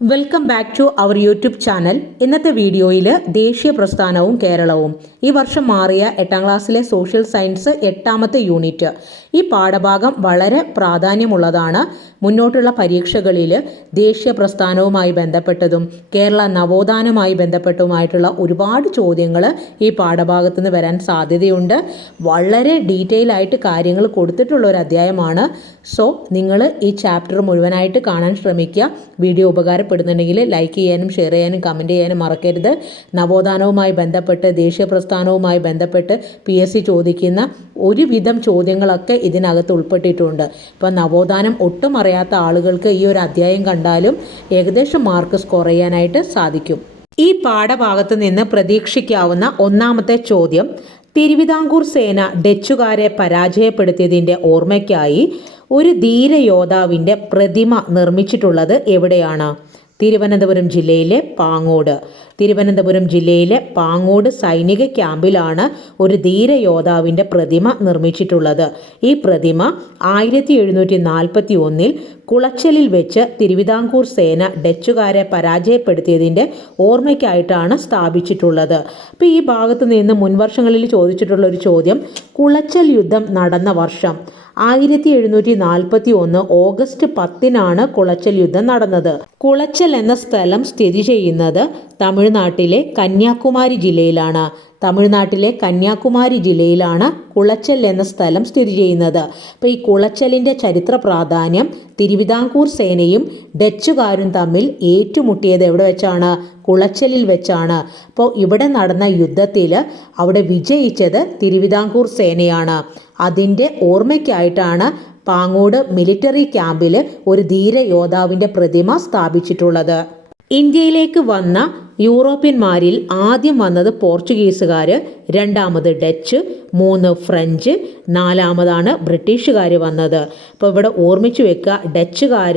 Welcome back to our YouTube channel. ഇന്നത്തെ വീഡിയോയിൽ ദേശീയ പ്രസ്ഥാനവും കേരളവും ഈ വർഷം മാറിയ 8ാം ക്ലാസ്സിലെ സോഷ്യൽ സയൻസ് 8ാമത്തെ യൂണിറ്റ്. ഈ പാഠഭാഗം വളരെ പ്രാധാന്യമുള്ളതാണ്. മുന്നോട്ടുള്ള പരീക്ഷകളിൽ ദേശീയ പ്രസ്ഥാനവുമായി ബന്ധപ്പെട്ടതും കേരള നവോത്ഥാനവുമായി ബന്ധപ്പെട്ടുമായിട്ടുള്ള ഒരുപാട് ചോദ്യങ്ങൾ ഈ പാഠഭാഗത്തു നിന്ന് വരാൻ സാധ്യതയുണ്ട്. വളരെ ഡീറ്റെയിൽ ആയിട്ട് കാര്യങ്ങൾ കൊടുത്തിട്ടുള്ള ഒരു അധ്യായമാണ്. സോ നിങ്ങൾ ഈ ചാപ്റ്റർ മുഴുവനായിട്ട് കാണാൻ ശ്രമിക്കുക. വീഡിയോ ഉപകാരപ്പെടുന്നുണ്ടെങ്കിൽ ലൈക്ക് ചെയ്യാനും ഷെയർ ചെയ്യാനും കമൻറ്റ് ചെയ്യാനും മറക്കരുത്. നവോത്ഥാനവുമായി ബന്ധപ്പെട്ട് ദേശീയ പ്രസ്ഥാനവുമായി ബന്ധപ്പെട്ട് PSC ചോദിക്കുന്ന ഒരുവിധം ചോദ്യങ്ങളൊക്കെ ഇതിനകത്ത് ഉൾപ്പെട്ടിട്ടുണ്ട്. ഇപ്പോൾ നവോത്ഥാനം ഒട്ടും അറിയാത്ത ആളുകൾക്ക് ഈ ഒരു അധ്യായം കണ്ടാലും ഏകദേശം മാർക്ക് സ്കോർ ചെയ്യാനായിട്ട് സാധിക്കും. ഈ പാഠഭാഗത്ത് നിന്ന് പ്രതീക്ഷിക്കാവുന്ന ഒന്നാമത്തെ ചോദ്യം, തിരുവിതാംകൂർ സേന ഡച്ചുകാരെ പരാജയപ്പെടുത്തിയതിൻ്റെ ഓർമ്മയ്ക്കായി ഒരു ധീരയോദ്ധാവിൻ്റെ പ്രതിമ നിർമ്മിച്ചിട്ടുള്ളത് എവിടെയാണ്? തിരുവനന്തപുരം ജില്ലയിലെ പാങ്ങോട്. തിരുവനന്തപുരം ജില്ലയിലെ പാങ്ങോട് സൈനിക ക്യാമ്പിലാണ് ഒരു ധീരയോദ്ധാവിൻ്റെ പ്രതിമ നിർമ്മിച്ചിട്ടുള്ളത്. ഈ പ്രതിമ 1741 കുളച്ചലിൽ വെച്ച് തിരുവിതാംകൂർ സേന ഡച്ചുകാരെ പരാജയപ്പെടുത്തിയതിൻ്റെ ഓർമ്മയ്ക്കായിട്ടാണ് സ്ഥാപിച്ചിട്ടുള്ളത്. അപ്പോൾ ഈ ഭാഗത്ത് നിന്ന് മുൻവർഷങ്ങളിൽ ചോദിച്ചിട്ടുള്ള ഒരു ചോദ്യം, കുളച്ചൽ യുദ്ധം നടന്ന വർഷം 1741 ഓഗസ്റ്റ് 10 കുളച്ചൽ യുദ്ധം നടന്നത്. കുളച്ചൽ എന്ന സ്ഥലം സ്ഥിതി ചെയ്യുന്നത് തമിഴ്നാട്ടിലെ കന്യാകുമാരി ജില്ലയിലാണ്. തമിഴ്നാട്ടിലെ കന്യാകുമാരി ജില്ലയിലാണ് കുളച്ചൽ എന്ന സ്ഥലം സ്ഥിതി ചെയ്യുന്നത്. അപ്പോൾ ഈ കുളച്ചലിൻ്റെ ചരിത്ര പ്രാധാന്യം, തിരുവിതാംകൂർ സേനയും ഡച്ചുകാരും തമ്മിൽ ഏറ്റുമുട്ടിയത് എവിടെ വെച്ചാണ്? കുളച്ചലിൽ വെച്ചാണ്. അപ്പോൾ ഇവിടെ നടന്ന യുദ്ധത്തിൽ അവിടെ വിജയിച്ചത് തിരുവിതാംകൂർ സേനയാണ്. അതിൻ്റെ ഓർമ്മയ്ക്കായിട്ടാണ് പാങ്ങോട് മിലിറ്ററി ക്യാമ്പിൽ ഒരു ധീരയോദ്ധാവിൻ്റെ പ്രതിമ സ്ഥാപിച്ചിട്ടുള്ളത്. ഇന്ത്യയിലേക്ക് വന്ന യൂറോപ്യന്മാരിൽ ആദ്യം വന്നത് പോർച്ചുഗീസുകാർ, രണ്ടാമത് ഡച്ച്, 3 ഫ്രഞ്ച്, 4ാമതാണ് ബ്രിട്ടീഷുകാർ വന്നത്. അപ്പോൾ ഇവിടെ ഓർമ്മിച്ചു വെക്കുക, ഡച്ചുകാർ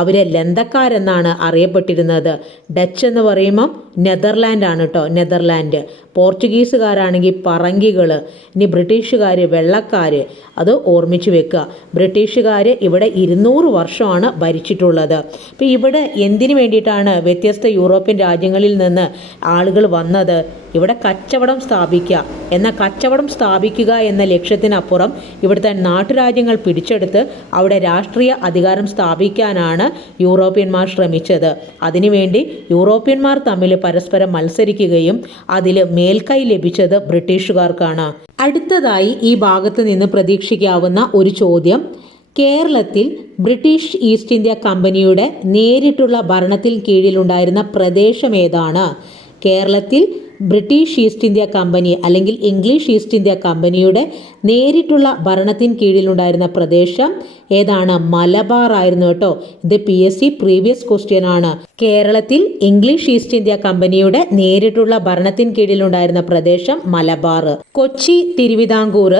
അവരെ ലന്തക്കാരെന്നാണ് അറിയപ്പെട്ടിരുന്നത്. ഡച്ച് എന്ന് പറയുമ്പം നെതർലാൻഡാണ് കേട്ടോ, നെതർലാൻഡ്. പോർച്ചുഗീസുകാരാണെങ്കിൽ പറങ്കികൾ, ഇനി ബ്രിട്ടീഷുകാർ വെള്ളക്കാർ. അത് ഓർമ്മിച്ചു വെക്കുക. ബ്രിട്ടീഷുകാർ ഇവിടെ 200 വർഷമാണ് ഭരിച്ചിട്ടുള്ളത്. അപ്പോൾ ഇവിടെ എന്തിനു വേണ്ടിയിട്ടാണ് വ്യത്യസ്ത യൂറോപ്യൻ രാജ്യങ്ങളിൽ നിന്ന് ആളുകൾ വന്നത്? ഇവിടെ കച്ചവടം സ്ഥാപിക്കുക. എന്നാൽ കച്ചവടം സ്ഥാപിക്കുക എന്ന ലക്ഷ്യത്തിനപ്പുറം ഇവിടുത്തെ നാട്ടുരാജ്യങ്ങൾ പിടിച്ചെടുത്ത് അവിടെ രാഷ്ട്രീയ അധികാരം സ്ഥാപിക്കാനാണ് യൂറോപ്യന്മാർ ശ്രമിച്ചത്. അതിനുവേണ്ടി യൂറോപ്യന്മാർ തമ്മിൽ പരസ്പരം മത്സരിക്കുകയും അതിൽ മേൽക്കൈ ലഭിച്ചത് ബ്രിട്ടീഷുകാർക്കാണ്. അടുത്തതായി ഈ ഭാഗത്ത് നിന്ന് പ്രതീക്ഷിക്കാവുന്ന ഒരു ചോദ്യം, കേരളത്തിൽ ബ്രിട്ടീഷ് ഈസ്റ്റ് ഇന്ത്യ കമ്പനിയുടെ നേരിട്ടുള്ള ഭരണത്തിൽ കീഴിലുണ്ടായിരുന്ന പ്രദേശം ഏതാണ്? കേരളത്തിൽ ബ്രിട്ടീഷ് ഈസ്റ്റ് ഇന്ത്യ കമ്പനി അല്ലെങ്കിൽ ഇംഗ്ലീഷ് ഈസ്റ്റ് ഇന്ത്യ കമ്പനിയുടെ നേരിട്ടുള്ള ഭരണത്തിന് കീഴിലുണ്ടായിരുന്ന പ്രദേശം ഏതാണ്? മലബാർ ആയിരുന്നു കേട്ടോ. ഇത് PSC പ്രീവിയസ് ക്വസ്റ്റ്യൻ ആണ്. കേരളത്തിൽ ഇംഗ്ലീഷ് ഈസ്റ്റ് ഇന്ത്യ കമ്പനിയുടെ നേരിട്ടുള്ള ഭരണത്തിന് കീഴിലുണ്ടായിരുന്ന പ്രദേശം മലബാർ. കൊച്ചി, തിരുവിതാംകൂർ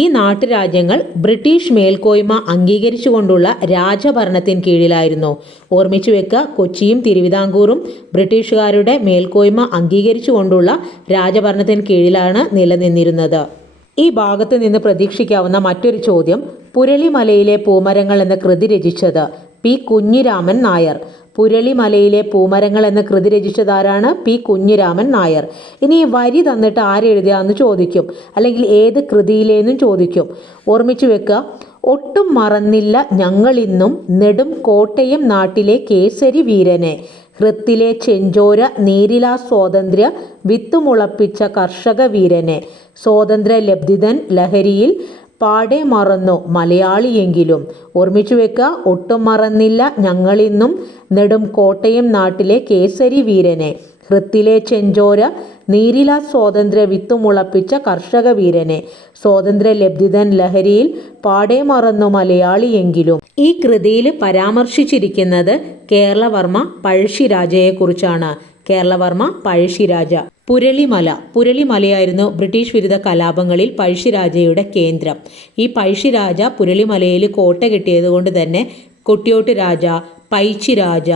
ഈ നാട്ടുരാജ്യങ്ങൾ ബ്രിട്ടീഷ് മേൽക്കോയ്മ അംഗീകരിച്ചുകൊണ്ടുള്ള രാജഭരണത്തിന് കീഴിലായിരുന്നു. ഓർമ്മിച്ചു വെക്കുക, കൊച്ചിയും തിരുവിതാംകൂറും ബ്രിട്ടീഷുകാരുടെ മേൽക്കോയ്മ അംഗീകരിച്ചുകൊണ്ടുള്ള രാജഭരണത്തിന് കീഴിലാണ് നിലനിന്നിരുന്നത്. ഈ ഭാഗത്ത് നിന്ന് പ്രതീക്ഷിക്കാവുന്ന മറ്റൊരു ചോദ്യം, പുരളിമലയിലെ പൂമരങ്ങൾ എന്ന കൃതി രചിച്ചത് P. കുഞ്ഞിരാമൻ നായർ. പുരളിമലയിലെ പൂമരങ്ങൾ എന്ന കൃതി രചിച്ചതാരാണ്? P. കുഞ്ഞിരാമൻ നായർ. ഇനി ഈ വരി തന്നിട്ട് ആരെഴുതിയാന്ന് ചോദിക്കും, അല്ലെങ്കിൽ ഏത് കൃതിയിലേന്നും ചോദിക്കും. ഓർമ്മിച്ചു വെക്കുക, ഒട്ടും മറന്നില്ല ഞങ്ങളിന്നും നെടും കോട്ടയം നാട്ടിലെ കേസരി വീരനെ, ഹൃത്തിലെ ചെഞ്ചോര നീരിലാ സ്വാതന്ത്ര്യ വിത്തുമുളപ്പിച്ച കർഷക വീരനെ, സ്വാതന്ത്ര്യ ലബ്ധിതൻ ലഹരിയിൽ പാടെ മറന്നു മലയാളിയെങ്കിലും. ഓർമ്മിച്ചു വെക്കുക, ഒട്ടും മറന്നില്ല ഞങ്ങളിന്നും നെടും കോട്ടയം നാട്ടിലെ കേസരി വീരനെ, ഹൃത്തിലെ ചെഞ്ചോര നീരിലാ സ്വാതന്ത്ര്യ വിത്തുമുളപ്പിച്ച കർഷക വീരനെ, സ്വാതന്ത്ര്യ ലബ്ധിതൻ ലഹരിയിൽ പാടെ മറന്നു മലയാളിയെങ്കിലും. ഈ കൃതിയിൽ പരാമർശിച്ചിരിക്കുന്നത് കേരളവർമ്മ പഴശ്ശിരാജയെക്കുറിച്ചാണ്. കേരളവർമ്മ പഴശ്ശിരാജ. പുരളിമലയായിരുന്നു ബ്രിട്ടീഷ് വിരുദ്ധ കലാപങ്ങളിൽ പഴശ്ശിരാജയുടെ കേന്ദ്രം. ഈ പഴശ്ശിരാജ പുരളിമലയിൽ കോട്ട കെട്ടിയതുകൊണ്ട് തന്നെ കൊട്ടിയോട്ട് രാജ, പൈച്ചി രാജ,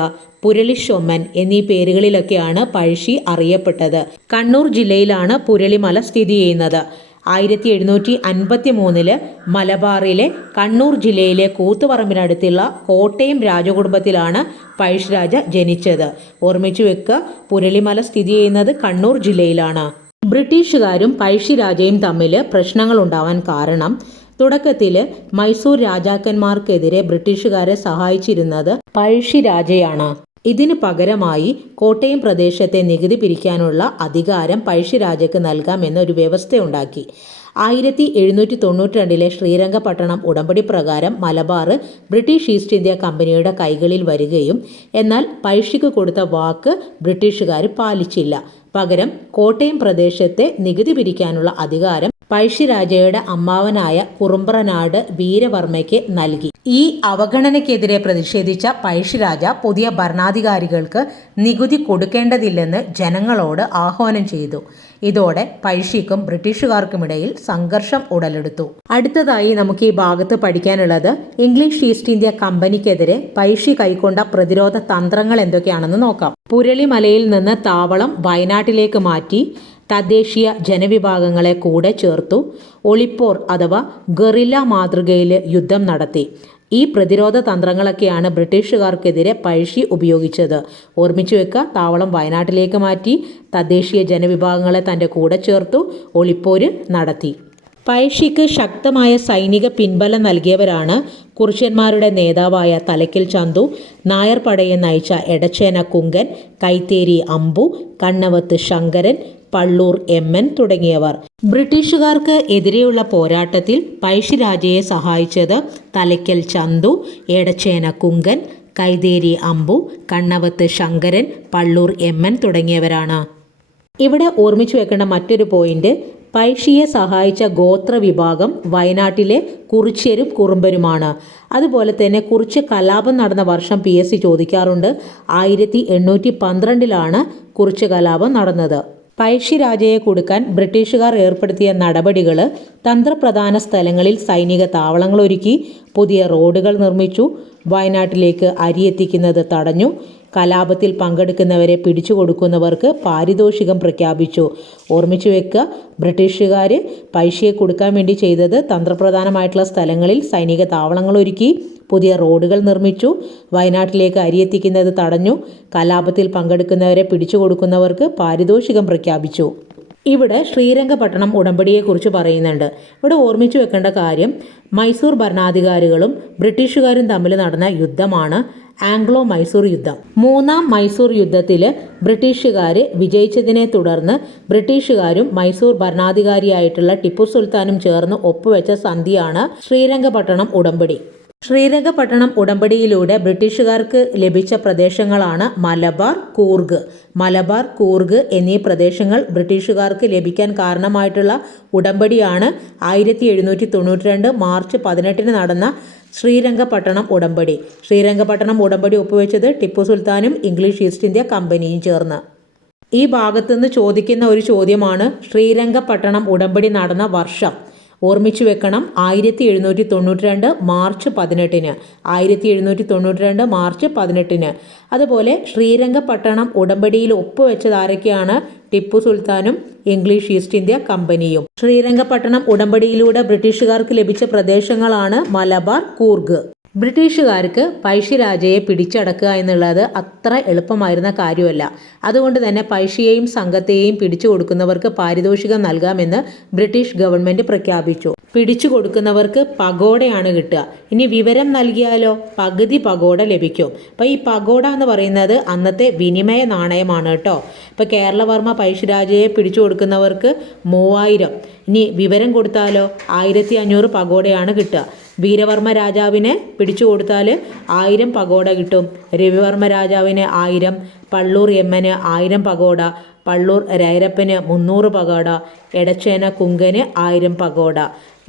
പുരളിശൊമ്മൻ എന്നീ പേരുകളിലൊക്കെയാണ് പഴശ്ശി അറിയപ്പെട്ടത്. കണ്ണൂർ ജില്ലയിലാണ് പുരളിമല സ്ഥിതി ചെയ്യുന്നത്. 1753 മലബാറിലെ കണ്ണൂർ ജില്ലയിലെ കൂത്തുപറമ്പിനടുത്തുള്ള കോട്ടയം രാജകുടുംബത്തിലാണ് പഴശ്ശിരാജ ജനിച്ചത്. ഓർമ്മിച്ചു വെക്കുക, പുരളിമല സ്ഥിതി ചെയ്യുന്നത് കണ്ണൂർ ജില്ലയിലാണ്. ബ്രിട്ടീഷുകാരും പഴശ്ശിരാജയും തമ്മിൽ പ്രശ്നങ്ങൾ ഉണ്ടാവാൻ കാരണം തുടക്കത്തിൽ മൈസൂർ രാജാക്കന്മാർക്കെതിരെ ബ്രിട്ടീഷുകാരെ സഹായിച്ചിരുന്നത് പഴശ്ശിരാജയാണ്. ഇതിന് പകരമായി കോട്ടയം പ്രദേശത്തെ നികുതി പിരിക്കാനുള്ള അധികാരം പഴശ്ശിരാജയ്ക്ക് നൽകാമെന്നൊരു വ്യവസ്ഥയുണ്ടാക്കി. 1792 ശ്രീരംഗപട്ടണം ഉടമ്പടി പ്രകാരം മലബാർ ബ്രിട്ടീഷ് ഈസ്റ്റ് ഇന്ത്യ കമ്പനിയുടെ കൈകളിൽ വരികയും എന്നാൽ പഴശ്ശിക്ക് കൊടുത്ത വാക്ക് ബ്രിട്ടീഷുകാർ പാലിച്ചില്ല. പകരം കോട്ടയം പ്രദേശത്തെ നികുതി പിരിക്കാനുള്ള അധികാരം പഴശ്ശിരാജയുടെ അമ്മാവനായ കുറുമ്പ്രനാട് വീരവർമ്മയ്ക്ക് നൽകി. ഈ അവഗണനയ്ക്കെതിരെ പ്രതിഷേധിച്ച പഴശ്ശിരാജ പുതിയ ഭരണാധികാരികൾക്ക് നികുതി കൊടുക്കേണ്ടതില്ലെന്ന് ജനങ്ങളോട് ആഹ്വാനം ചെയ്തു. ഇതോടെ പഴശ്ശിക്കും ബ്രിട്ടീഷുകാർക്കുമിടയിൽ സംഘർഷം ഉടലെടുത്തു. അടുത്തതായി നമുക്ക് ഈ ഭാഗത്ത് പഠിക്കാനുള്ളത് ഇംഗ്ലീഷ് ഈസ്റ്റ് ഇന്ത്യ കമ്പനിക്കെതിരെ പഴശ്ശി കൈക്കൊണ്ട പ്രതിരോധ തന്ത്രങ്ങൾ എന്തൊക്കെയാണെന്ന് നോക്കാം. പുരളിമലയിൽ നിന്ന് താവളം വയനാട്ടിലേക്ക് മാറ്റി തദ്ദേശീയ ജനവിഭാഗങ്ങളെ കൂടെ ചേർത്തു. ഒളിപ്പോർ അഥവാ ഗറില്ല മാതൃകയിൽ യുദ്ധം നടത്തി. ഈ പ്രതിരോധ തന്ത്രങ്ങളൊക്കെയാണ് ബ്രിട്ടീഷുകാർക്കെതിരെ പഴശ്ശി ഉപയോഗിച്ചത്. ഓർമ്മിച്ചു വെക്കുക, താവളം വയനാട്ടിലേക്ക് മാറ്റി, തദ്ദേശീയ ജനവിഭാഗങ്ങളെ തൻ്റെ കൂടെ ചേർത്തു, ഒളിപ്പോര് നടത്തി. പഴശ്ശിക്ക് ശക്തമായ സൈനിക പിൻബലം നൽകിയവരാണ് കുറിച്യന്മാരുടെ നേതാവായ തലയ്ക്കൽ ചന്തു, നായർ പടയെ നയിച്ച എടച്ചേന കുങ്കൻ, കൈത്തേരി അമ്പു, കണ്ണവത്ത് ശങ്കരൻ, പള്ളൂർ എമ്മൻ തുടങ്ങിയവർ. ബ്രിട്ടീഷുകാർക്ക് എതിരെയുള്ള പോരാട്ടത്തിൽ പഴശ്ശിരാജയെ സഹായിച്ചത് തലയ്ക്കൽ ചന്തു, എടച്ചേന കുങ്കൻ, കൈതേരി അമ്പു, കണ്ണവത്ത് ശങ്കരൻ, പള്ളൂർ എമ്മൻ തുടങ്ങിയവരാണ്. ഇവിടെ ഓർമ്മിച്ചു വെക്കേണ്ട മറ്റൊരു പോയിന്റ്, പഴശ്ശിയെ സഹായിച്ച ഗോത്ര വിഭാഗം വയനാട്ടിലെ കുറിച്യരും കുറുമ്പരുമാണ്. അതുപോലെ തന്നെ കുറിച്യ കലാപം നടന്ന വർഷം PSC ചോദിക്കാറുണ്ട്. 1812 കുറിച്യ കലാപം നടന്നത്. പഴശ്ശിരാജയെ കൊടുക്കാൻ ബ്രിട്ടീഷുകാർ ഏർപ്പെടുത്തിയ നടപടികൾ തന്ത്രപ്രധാന സ്ഥലങ്ങളിൽ സൈനിക താവളങ്ങളൊരുക്കി, പുതിയ റോഡുകൾ നിർമ്മിച്ചു, വയനാട്ടിലേക്ക് അരി എത്തിക്കുന്നത് തടഞ്ഞു, കലാപത്തിൽ പങ്കെടുക്കുന്നവരെ പിടിച്ചുകൊടുക്കുന്നവർക്ക് പാരിതോഷികം പ്രഖ്യാപിച്ചു. ഓർമ്മിച്ചു വെക്കുക, ബ്രിട്ടീഷുകാർ പഴശ്ശിയെ കൊടുക്കാൻ വേണ്ടി ചെയ്തത് തന്ത്രപ്രധാനമായിട്ടുള്ള സ്ഥലങ്ങളിൽ സൈനിക താവളങ്ങളൊരുക്കി, പുതിയ റോഡുകൾ നിർമ്മിച്ചു, വയനാട്ടിലേക്ക് അരിയെത്തിക്കുന്നത് തടഞ്ഞു, കലാപത്തിൽ പങ്കെടുക്കുന്നവരെ പിടിച്ചുകൊടുക്കുന്നവർക്ക് പാരിതോഷികം പ്രഖ്യാപിച്ചു. ഇവിടെ ശ്രീരംഗപട്ടണം ഉടമ്പടിയെക്കുറിച്ച് പറയുന്നുണ്ട്. ഇവിടെ ഓർമ്മിച്ചു വെക്കേണ്ട കാര്യം, മൈസൂർ ഭരണാധികാരികളും ബ്രിട്ടീഷുകാരും തമ്മിൽ നടന്ന യുദ്ധമാണ് ആംഗ്ലോ മൈസൂർ യുദ്ധം. മൂന്നാം മൈസൂർ യുദ്ധത്തിൽ ബ്രിട്ടീഷുകാർ വിജയിച്ചതിനെ തുടർന്ന് ബ്രിട്ടീഷുകാരും മൈസൂർ ഭരണാധികാരിയായിട്ടുള്ള ടിപ്പു സുൽത്താനും ചേർന്ന് ഒപ്പുവെച്ച സന്ധിയാണ് ശ്രീരംഗപട്ടണം ഉടമ്പടി. ശ്രീരംഗപട്ടണം ഉടമ്പടിയിലൂടെ ബ്രിട്ടീഷുകാർക്ക് ലഭിച്ച പ്രദേശങ്ങളാണ് മലബാർ, കൂർഗ്. മലബാർ, കൂർഗ് എന്നീ പ്രദേശങ്ങൾ ബ്രിട്ടീഷുകാർക്ക് ലഭിക്കാൻ കാരണമായിട്ടുള്ള ഉടമ്പടിയാണ് 1792 മാർച്ച് 18 നടന്ന ശ്രീരംഗപട്ടണം ഉടമ്പടി. ശ്രീരംഗപട്ടണം ഉടമ്പടി ഒപ്പുവെച്ചത് ടിപ്പു സുൽത്താനും ഇംഗ്ലീഷ് ഈസ്റ്റ് ഇന്ത്യ കമ്പനിയും ചേർന്ന്. ഈ ഭാഗത്തുനിന്ന് ചോദിക്കുന്ന ഒരു ചോദ്യമാണ് ശ്രീരംഗപട്ടണം ഉടമ്പടി നടന്ന വർഷം. ഓർമ്മിച്ചു വെക്കണം, 1792 മാർച്ച് 18. 1792 മാർച്ച് 18. അതുപോലെ ശ്രീരംഗപട്ടണം ഉടമ്പടിയിൽ ഒപ്പുവെച്ചത് ആരൊക്കെയാണ്? ടിപ്പു സുൽത്താനും ഇംഗ്ലീഷ് ഈസ്റ്റ് ഇന്ത്യ കമ്പനിയും. ശ്രീരംഗപട്ടണം ഉടമ്പടിയിലൂടെ ബ്രിട്ടീഷുകാർക്ക് ലഭിച്ച പ്രദേശങ്ങളാണ് മലബാർ, കൂർഗ്. ബ്രിട്ടീഷുകാർക്ക് പഴശ്ശിരാജയെ പിടിച്ചടക്കുക എന്നുള്ളത് അത്ര എളുപ്പമായിരുന്ന കാര്യമല്ല. അതുകൊണ്ട് തന്നെ പഴശ്ശിയെയും സംഘത്തെയും പിടിച്ചു കൊടുക്കുന്നവർക്ക് പാരിതോഷികം നൽകാമെന്ന് ബ്രിട്ടീഷ് ഗവൺമെൻറ് പ്രഖ്യാപിച്ചു. പിടിച്ചു കൊടുക്കുന്നവർക്ക് പഗോഡയാണ് കിട്ടുക. ഇനി വിവരം നൽകിയാലോ പകുതി പഗോഡ ലഭിക്കും. അപ്പോൾ ഈ പഗോഡ എന്ന് പറയുന്നത് അന്നത്തെ വിനിമയ നാണയമാണ് കേട്ടോ. ഇപ്പോൾ കേരളവർമ്മ പഴശ്ശിരാജയെ പിടിച്ചു കൊടുക്കുന്നവർക്ക് 3000. ഇനി വിവരം കൊടുത്താലോ 1500 പഗോഡയാണ് കിട്ടുക. വീരവർമ്മ രാജാവിനെ പിടിച്ചു കൊടുത്താൽ 1000 പഗോഡ കിട്ടും. രവിവർമ്മ രാജാവിന് 1000, പള്ളൂർ എമ്മന് 1000 പഗോഡ, പള്ളൂർ രൈരപ്പന് 300 പഗോഡ, എടച്ചേന കുങ്കന് 1000 പഗോഡ.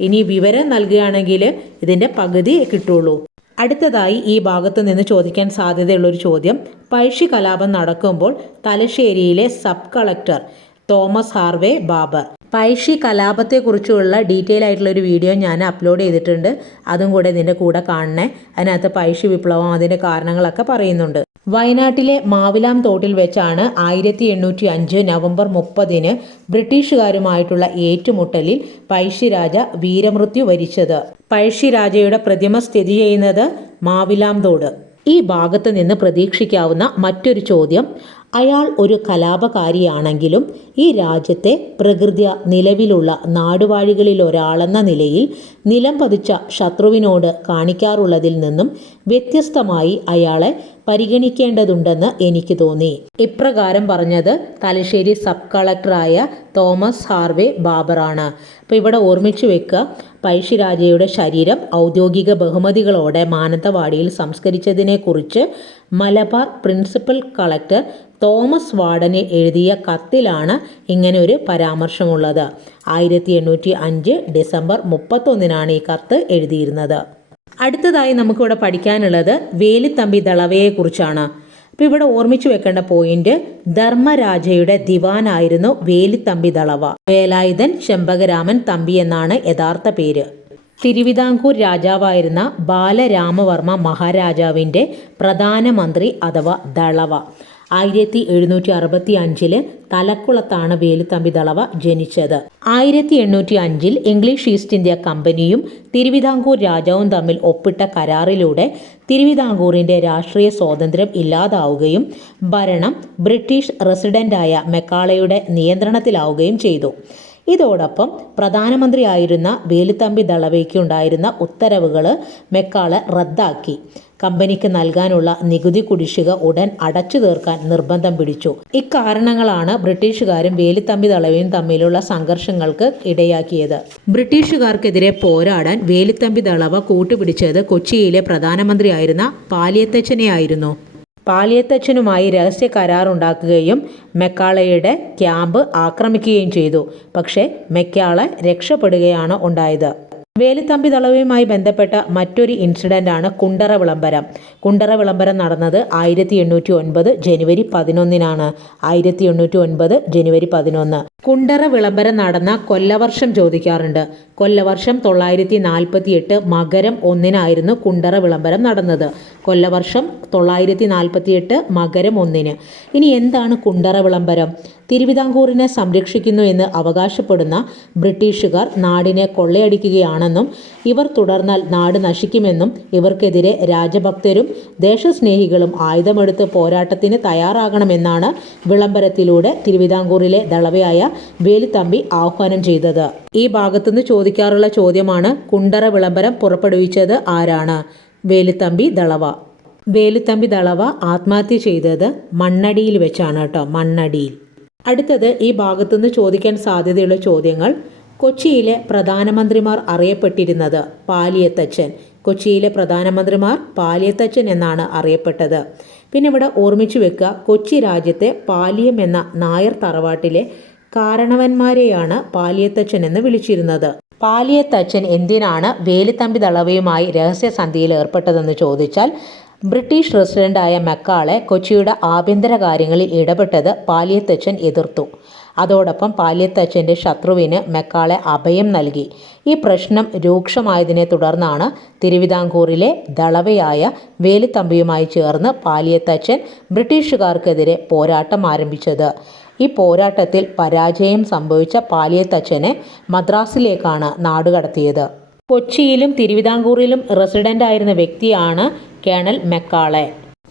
ഇനി വിവരം നൽകുകയാണെങ്കിൽ ഇതിൻ്റെ പകുതി കിട്ടുള്ളൂ. അടുത്തതായി ഈ ഭാഗത്ത് നിന്ന് ചോദിക്കാൻ സാധ്യതയുള്ളൊരു ചോദ്യം, പഴശ്ശി കലാപം നടക്കുമ്പോൾ തലശ്ശേരിയിലെ sub collector Thomas Harvey Baber Pazhassi കലാപത്തെക്കുറിച്ചുള്ള ഡീറ്റെയിൽ ആയിട്ടുള്ള ഒരു വീഡിയോ ഞാൻ അപ്ലോഡ് ചെയ്തിട്ടുണ്ട്. അതും കൂടെ ഇതിൻ്റെ കൂടെ കാണണേ. അതിനകത്ത് പഴശ്ശി വിപ്ലവം അതിൻ്റെ കാരണങ്ങളൊക്കെ പറയുന്നുണ്ട്. വയനാട്ടിലെ മാവിലാം തോട്ടിൽ വെച്ചാണ് 1805 നവംബർ 30 ബ്രിട്ടീഷുകാരുമായിട്ടുള്ള ഏറ്റുമുട്ടലിൽ പഴശ്ശിരാജ വീരമൃത്യു വരിച്ചത്. പഴശ്ശിരാജയുടെ പ്രതിമ സ്ഥിതി ചെയ്യുന്നത് മാവിലാം തോട്. ഈ ഭാഗത്ത് നിന്ന് പ്രതീക്ഷിക്കാവുന്ന മറ്റൊരു ചോദ്യം, അയാൾ ഒരു കലാപകാരിയാണെങ്കിലും ഈ രാജ്യത്തെ പ്രകൃത്യ നിലവിലുള്ള നാടുവാഴികളിൽ ഒരാളെന്ന നിലയിൽ നിലം പതിച്ച ശത്രുവിനോട് കാണിക്കാറുള്ളതിൽ നിന്നും വ്യത്യസ്തമായി അയാളെ പരിഗണിക്കേണ്ടതുണ്ടെന്ന് എനിക്ക് തോന്നി. ഇപ്രകാരം പറഞ്ഞത് തലശ്ശേരി സബ് കളക്ടറായ തോമസ് ഹാർവേ ബാബറാണ്. അപ്പോൾ ഇവിടെ ഓർമ്മിച്ചു വെക്കുക, പഴശ്ശിരാജയുടെ ശരീരം ഔദ്യോഗിക ബഹുമതികളോടെ മാനന്തവാടിയിൽ സംസ്കരിച്ചതിനെക്കുറിച്ച് മലബാർ പ്രിൻസിപ്പൽ കളക്ടർ തോമസ് വാർഡന് എഴുതിയ കത്തിലാണ് ഇങ്ങനെ ഒരു പരാമർശമുള്ളത്. 1805 ഡിസംബർ 31 ഈ കത്ത് എഴുതിയിരുന്നത്. അടുത്തതായി നമുക്കിവിടെ പഠിക്കാനുള്ളത് വേലുത്തമ്പി ദളവയെക്കുറിച്ചാണ്. അപ്പോൾ ഇവിടെ ഓർമ്മിച്ചു വെക്കേണ്ട പോയിന്റ്, ധർമ്മരാജയുടെ ദിവാനായിരുന്നു വേലുത്തമ്പി ദളവ. വേലായുധൻ ചെമ്പകരാമൻ തമ്പി എന്നാണ് യഥാർത്ഥ പേര്. തിരുവിതാംകൂർ രാജാവായിരുന്ന ബാലരാമവർമ്മ മഹാരാജാവിൻ്റെ പ്രധാനമന്ത്രി അഥവാ ദളവ. 1765 തലക്കുളത്താണ് വേലുത്തമ്പി ദളവ ജനിച്ചത്. 1805 ഇംഗ്ലീഷ് ഈസ്റ്റ് ഇന്ത്യ കമ്പനിയും തിരുവിതാംകൂർ രാജാവും തമ്മിൽ ഒപ്പിട്ട കരാറിലൂടെ തിരുവിതാംകൂറിൻ്റെ രാഷ്ട്രീയ സ്വാതന്ത്ര്യം ഇല്ലാതാവുകയും ഭരണം ബ്രിട്ടീഷ് റെസിഡൻ്റായ മെക്കാളയുടെ നിയന്ത്രണത്തിലാവുകയും ചെയ്തു. ഇതോടൊപ്പം പ്രധാനമന്ത്രിയായിരുന്ന വേലുത്തമ്പി ദളവയ്ക്കുണ്ടായിരുന്ന ഉത്തരവുകൾ മെക്കാളെ റദ്ദാക്കി. കമ്പനിക്ക് നൽകാനുള്ള നികുതി കുടിശ്ശിക ഉടൻ അടച്ചു തീർക്കാൻ നിർബന്ധം പിടിച്ചു. ഇക്കാരണങ്ങളാണ് ബ്രിട്ടീഷുകാരും വേലുത്തമ്പി ദളവയും തമ്മിലുള്ള സംഘർഷങ്ങൾക്ക് ഇടയാക്കിയത്. ബ്രിട്ടീഷുകാർക്കെതിരെ പോരാടാൻ വേലുത്തമ്പി ദളവ കൂട്ടുപിടിച്ചത് കൊച്ചിയിലെ പ്രധാനമന്ത്രിയായിരുന്ന പാലിയത്തച്ഛനെയായിരുന്നു. പാലിയത്തച്ഛനുമായി രഹസ്യ കരാറുണ്ടാക്കുകയും മെക്കാളയുടെ ക്യാമ്പ് ആക്രമിക്കുകയും ചെയ്തു. പക്ഷേ മെക്കാളെ രക്ഷപ്പെടുകയാണ് ഉണ്ടായത്. വേലുത്തമ്പി ദളവയുമായി ബന്ധപ്പെട്ട മറ്റൊരു ഇൻസിഡൻ്റാണ് കുണ്ടറ വിളംബരം. കുണ്ടറ വിളംബരം നടന്നത് 1809 ജനുവരി 11 1809 ജനുവരി 11. കുണ്ടറ വിളംബരം നടന്ന കൊല്ലവർഷം ചോദിക്കാറുണ്ട്. കൊല്ലവർഷം 948 മകരം 1 കുണ്ടറ വിളംബരം നടന്നത്. കൊല്ലവർഷം 948 മകരം 1. ഇനി എന്താണ് കുണ്ടറ വിളംബരം? തിരുവിതാംകൂറിനെ സംരക്ഷിക്കുന്നു എന്ന് അവകാശപ്പെടുന്ന ബ്രിട്ടീഷുകാർ നാടിനെ കൊള്ളയടിക്കുകയാണെന്നും ഇവർ തുടർന്നാൽ നാട് നശിക്കുമെന്നും ഇവർക്കെതിരെ രാജഭക്തരും ദേശസ്നേഹികളും ആയുധമെടുത്ത് പോരാട്ടത്തിന് തയ്യാറാകണമെന്നാണ് വിളംബരത്തിലൂടെ തിരുവിതാംകൂറിലെ ദളവയായ വേലുത്തമ്പി ആഹ്വാനം ചെയ്തത്. ഈ ഭാഗത്തുനിന്ന് ചോദിക്കാറുള്ള ചോദ്യമാണ്, കുണ്ടറ വിളംബരം പുറപ്പെടുവിച്ചത് ആരാണ്? വേലുത്തമ്പി ദളവ. വേലുത്തമ്പി ദളവ ആത്മഹത്യ ചെയ്തത് മണ്ണടിയിൽ വെച്ചാണ് കേട്ടോ, മണ്ണടിയിൽ. അടുത്തത് ഈ ഭാഗത്തുനിന്ന് ചോദിക്കാൻ സാധ്യതയുള്ള ചോദ്യങ്ങൾ, കൊച്ചിയിലെ പ്രധാനമന്ത്രിമാർ അറിയപ്പെട്ടിരുന്നത് പാലിയത്തച്ഛൻ. കൊച്ചിയിലെ പ്രധാനമന്ത്രിമാർ പാലിയത്തച്ഛൻ എന്നാണ് അറിയപ്പെട്ടത്. പിന്നെ ഇവിടെ ഓർമ്മിച്ചു വെക്കുക, കൊച്ചി രാജ്യത്തെ പാലിയം എന്ന നായർ തറവാട്ടിലെ കാരണവന്മാരെയാണ് പാലിയത്തച്ഛൻ എന്ന് വിളിച്ചിരുന്നത്. പാലിയത്തച്ഛൻ എന്തിനാണ് വേലുത്തമ്പി ദളവയുമായി രഹസ്യസന്ധിയിൽ ഏർപ്പെട്ടതെന്ന് ചോദിച്ചാൽ, ബ്രിട്ടീഷ് റെസിഡൻ്റായ മെക്കാളെ കൊച്ചിയുടെ ആഭ്യന്തര കാര്യങ്ങളിൽ ഇടപെട്ടത് പാലിയത്തച്ഛൻ എതിർത്തു. അതോടൊപ്പം പാലിയത്തച്ഛൻ്റെ ശത്രുവിന് മെക്കാളെ അഭയം നൽകി. ഈ പ്രശ്നം രൂക്ഷമായതിനെ തുടർന്നാണ് തിരുവിതാംകൂറിലെ ദളവയായ വേലുത്തമ്പിയുമായി ചേർന്ന് പാലിയത്തച്ഛൻ ബ്രിട്ടീഷുകാർക്കെതിരെ പോരാട്ടം ആരംഭിച്ചത്. ഈ പോരാട്ടത്തിൽ പരാജയം സംഭവിച്ച പാലിയത്തച്ഛനെ മദ്രാസിലേക്കാണ് നാടുകടത്തിയത്. കൊച്ചിയിലും തിരുവിതാംകൂറിലും റെസിഡൻ്റായിരുന്ന വ്യക്തിയാണ് കേണൽ മെക്കാളെ.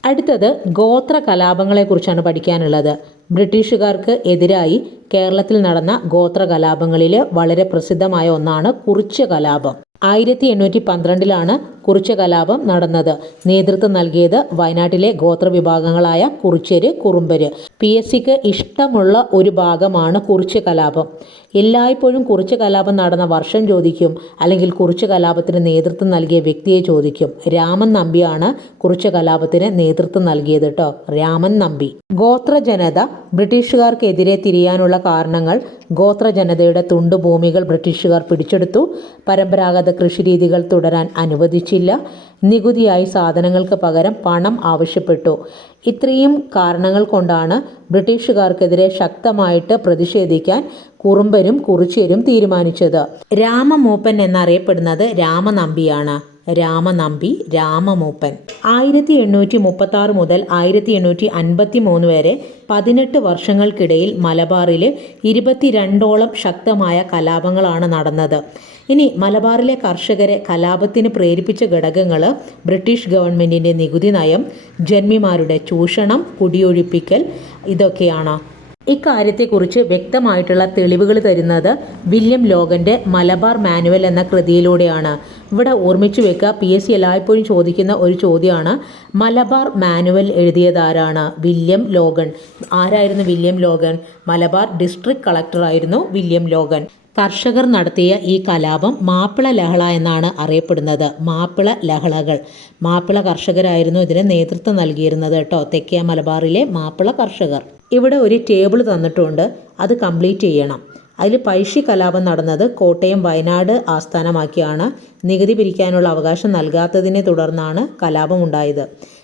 അടുത്തത് ഗോത്ര കലാപങ്ങളെക്കുറിച്ചാണ് പഠിക്കാനുള്ളത്. ബ്രിട്ടീഷുകാർക്ക് എതിരായി കേരളത്തിൽ നടന്ന ഗോത്ര കലാപങ്ങളിൽ വളരെ പ്രസിദ്ധമായ ഒന്നാണ് കുറിച്യ കലാപം. 1812 കുറിച്യ കലാപം നടന്നത്. നേതൃത്വം നൽകിയത് വയനാട്ടിലെ ഗോത്രവിഭാഗങ്ങളായ കുറിച്യര്, കുറുമ്പര്. PSCക്ക് ഇഷ്ടമുള്ള ഒരു ഭാഗമാണ് കുറിച്യ കലാപം. എല്ലായ്പ്പോഴും കുറിച്യ കലാപം നടന്ന വർഷം ചോദിക്കും, അല്ലെങ്കിൽ കുറിച്യ കലാപത്തിന് നേതൃത്വം നൽകിയ വ്യക്തിയെ ചോദിക്കും. രാമൻ നമ്പിയാണ് കുറിച്യ കലാപത്തിന് നേതൃത്വം നൽകിയത് കേട്ടോ, രാമൻ നമ്പി. ഗോത്ര ജനത ബ്രിട്ടീഷുകാർക്കെതിരെ തിരിയാനുള്ള കാരണങ്ങൾ: ഗോത്ര ജനതയുടെ തുണ്ടുഭൂമികൾ ബ്രിട്ടീഷുകാർ പിടിച്ചെടുത്തു, പരമ്പരാഗത കൃഷിരീതികൾ തുടരാൻ അനുവദിച്ചില്ല, നികുതിയായി സാധനങ്ങൾക്ക് പകരം പണം ആവശ്യപ്പെട്ടു. ഇത്രയും കാരണങ്ങൾ കൊണ്ടാണ് ബ്രിട്ടീഷുകാർക്കെതിരെ ശക്തമായിട്ട് പ്രതിഷേധിക്കാൻ കുറുമ്പരും കുറിച്യരും തീരുമാനിച്ചത്. രാമമൂപ്പൻ എന്നറിയപ്പെടുന്നത് രാമനമ്പിയാണ്. രാമനമ്പി, രാമമൂപ്പൻ. 1836 മുതൽ 1853 വരെ 18 വർഷങ്ങൾക്കിടയിൽ മലബാറിൽ 22ഓളം ശക്തമായ കലാപങ്ങളാണ് നടന്നത്. ഇനി മലബാറിലെ കർഷകരെ കലാപത്തിന് പ്രേരിപ്പിച്ച ഘടകങ്ങൾ ബ്രിട്ടീഷ് ഗവൺമെൻറ്റിൻ്റെ നികുതി നയം, ജന്മിമാരുടെ ചൂഷണം, കുടിയൊഴിപ്പിക്കൽ, ഇതൊക്കെയാണ്. ഇക്കാര്യത്തെക്കുറിച്ച് വ്യക്തമായിട്ടുള്ള തെളിവുകൾ തരുന്നത് വില്യം ലോഗൻ്റെ മലബാർ മാനുവൽ എന്ന കൃതിയിലൂടെയാണ്. ഇവിടെ ഓർമ്മിച്ചു വെക്കുക, PSC എല്ലായ്പ്പോഴും ചോദിക്കുന്ന ഒരു ചോദ്യമാണ്, മലബാർ മാനുവൽ എഴുതിയതാരാണ്? William Logan. ആരായിരുന്നു വില്യം ലോഗൻ? മലബാർ ഡിസ്ട്രിക്ട് കളക്ടറായിരുന്നു വില്യം ലോഗൻ. കർഷകർ നടത്തിയ ഈ കലാപം മാപ്പിള ലഹള എന്നാണ് അറിയപ്പെടുന്നത്. മാപ്പിള ലഹളകൾ. മാപ്പിള കർഷകരായിരുന്നു ഇതിന് നേതൃത്വം നൽകിയിരുന്നത് കേട്ടോ. തെക്കേ മലബാറിലെ മാപ്പിള കർഷകർ. ഇവിടെ ഒരു ടേബിൾ തന്നിട്ടുണ്ട്, അത് കംപ്ലീറ്റ് ചെയ്യണം. അതിൽ പഴശ്ശി കലാപം നടന്നത് കോട്ടയം, വയനാട് ആസ്ഥാനമാക്കിയാണ്. നികുതി പിരിക്കാനുള്ള അവകാശം നൽകാത്തതിനെ തുടർന്നാണ് കലാപം ഉണ്ടായത്.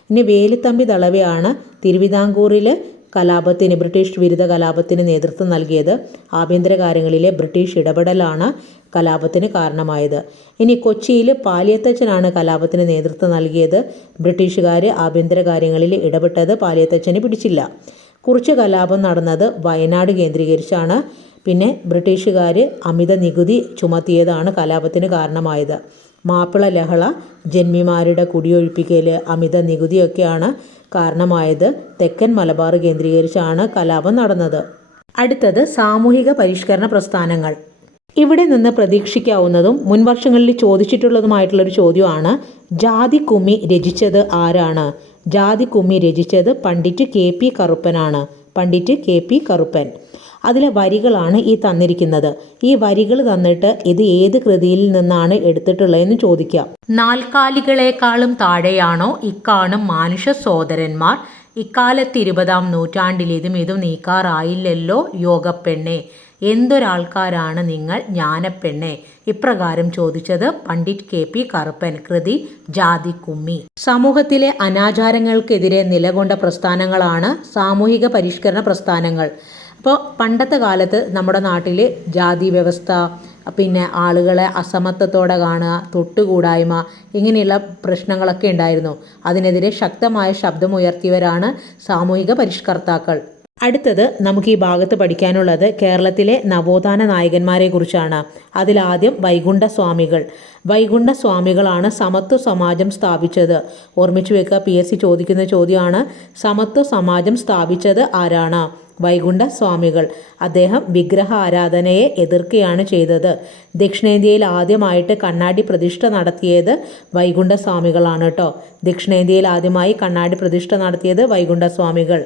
ഇനി വേലുത്തമ്പി ദളവയാണ് തിരുവിതാംകൂറിൽ കലാപത്തിന്, ബ്രിട്ടീഷ് വിരുദ്ധ കലാപത്തിന് നേതൃത്വം നൽകിയത്. ആഭ്യന്തര കാര്യങ്ങളിലെ ബ്രിട്ടീഷ് ഇടപെടലാണ് കലാപത്തിന് കാരണമായത്. ഇനി കൊച്ചിയിൽ പാലിയത്തച്ഛനാണ് കലാപത്തിന് നേതൃത്വം നൽകിയത്. ബ്രിട്ടീഷുകാർ ആഭ്യന്തര കാര്യങ്ങളിൽ ഇടപെട്ടത് പാലിയത്തച്ഛന് പിടിച്ചില്ല. കുറിച്യ കലാപം നടന്നത് വയനാട് കേന്ദ്രീകരിച്ചാണ്. പിന്നെ ബ്രിട്ടീഷുകാർ അമിത നികുതി ചുമത്തിയതാണ് കലാപത്തിന് കാരണമായത്. മാപ്പിള ലഹള, ജന്മിമാരുടെ കുടിയൊഴിപ്പിക്കൽ, അമിത നികുതിയൊക്കെയാണ് കാരണമായത്. തെക്കൻ മലബാർ കേന്ദ്രീകരിച്ചാണ് കലാപം നടന്നത്. അടുത്തത് സാമൂഹിക പരിഷ്കരണ പ്രസ്ഥാനങ്ങൾ. ഇവിടെ നിന്ന് പ്രതീക്ഷിക്കാവുന്നതും മുൻവർഷങ്ങളിൽ ചോദിച്ചിട്ടുള്ളതുമായിട്ടുള്ളൊരു ചോദ്യമാണ്, ജാതി കുമ്മി രചിച്ചത് ആരാണ്? ജാതി കുമ്മി രചിച്ചത് പണ്ഡിറ്റ് KP കറുപ്പനാണ്. പണ്ഡിറ്റ് KP കറുപ്പൻ. അതിലെ വരികളാണ് ഈ തന്നിരിക്കുന്നത്. ഈ വരികൾ തന്നിട്ട് ഇത് ഏത് കൃതിയിൽ നിന്നാണ് എടുത്തിട്ടുള്ളതെന്ന് ചോദിക്കാം. നാൽക്കാലികളെക്കാളും താഴെയാണോ ഇക്കാണും മാനുഷ സോദരന്മാർ, ഇക്കാലത്ത് 20-ാം നൂറ്റാണ്ടിലിതും ഇതും നീക്കാറായില്ലല്ലോ യോഗപ്പെണ്ണെ, എന്തൊരാൾക്കാരാണ് നിങ്ങൾ ജ്ഞാനപ്പെണ്ണെ. ഇപ്രകാരം ചോദിച്ചത് പണ്ഡിറ്റ് KP കറുപ്പൻ. കൃതി ജാതി കുമ്മി. സമൂഹത്തിലെ അനാചാരങ്ങൾക്കെതിരെ നിലകൊണ്ട പ്രസ്ഥാനങ്ങളാണ് സാമൂഹിക പരിഷ്കരണ പ്രസ്ഥാനങ്ങൾ. അപ്പോൾ പണ്ടത്തെ കാലത്ത് നമ്മുടെ നാട്ടിൽ ജാതി വ്യവസ്ഥ, പിന്നെ ആളുകളെ അസമത്വത്തോടെ കാണുക, തൊട്ടുകൂടായ്മ, ഇങ്ങനെയുള്ള പ്രശ്നങ്ങളൊക്കെ ഉണ്ടായിരുന്നു. അതിനെതിരെ ശക്തമായ ശബ്ദമുയർത്തിയവരാണ് സാമൂഹിക പരിഷ്കർത്താക്കൾ. അടുത്തത് നമുക്ക് ഈ ഭാഗത്ത് പഠിക്കാനുള്ളത് കേരളത്തിലെ നവോത്ഥാന നായകന്മാരെ കുറിച്ചാണ്. അതിലാദ്യം വൈകുണ്ഠസ്വാമികൾ. വൈകുണ്ഠസ്വാമികളാണ് സമത്വ സമാജം സ്ഥാപിച്ചത്. ഓർമ്മിച്ചു വെക്കുക, PSC ചോദിക്കുന്ന ചോദ്യമാണ്, സമത്വ സമാജം സ്ഥാപിച്ചത് ആരാണ്? വൈകുണ്ഠസ്വാമികൾ. അദ്ദേഹം വിഗ്രഹ ആരാധനയെ എതിർക്കുകയാണ് ചെയ്തത്. ദക്ഷിണേന്ത്യയിൽ ആദ്യമായിട്ട് കണ്ണാടി പ്രതിഷ്ഠ നടത്തിയത് വൈകുണ്ഠസ്വാമികളാണ് കേട്ടോ. ദക്ഷിണേന്ത്യയിൽ ആദ്യമായി കണ്ണാടി പ്രതിഷ്ഠ നടത്തിയത് വൈകുണ്ഠസ്വാമികൾ.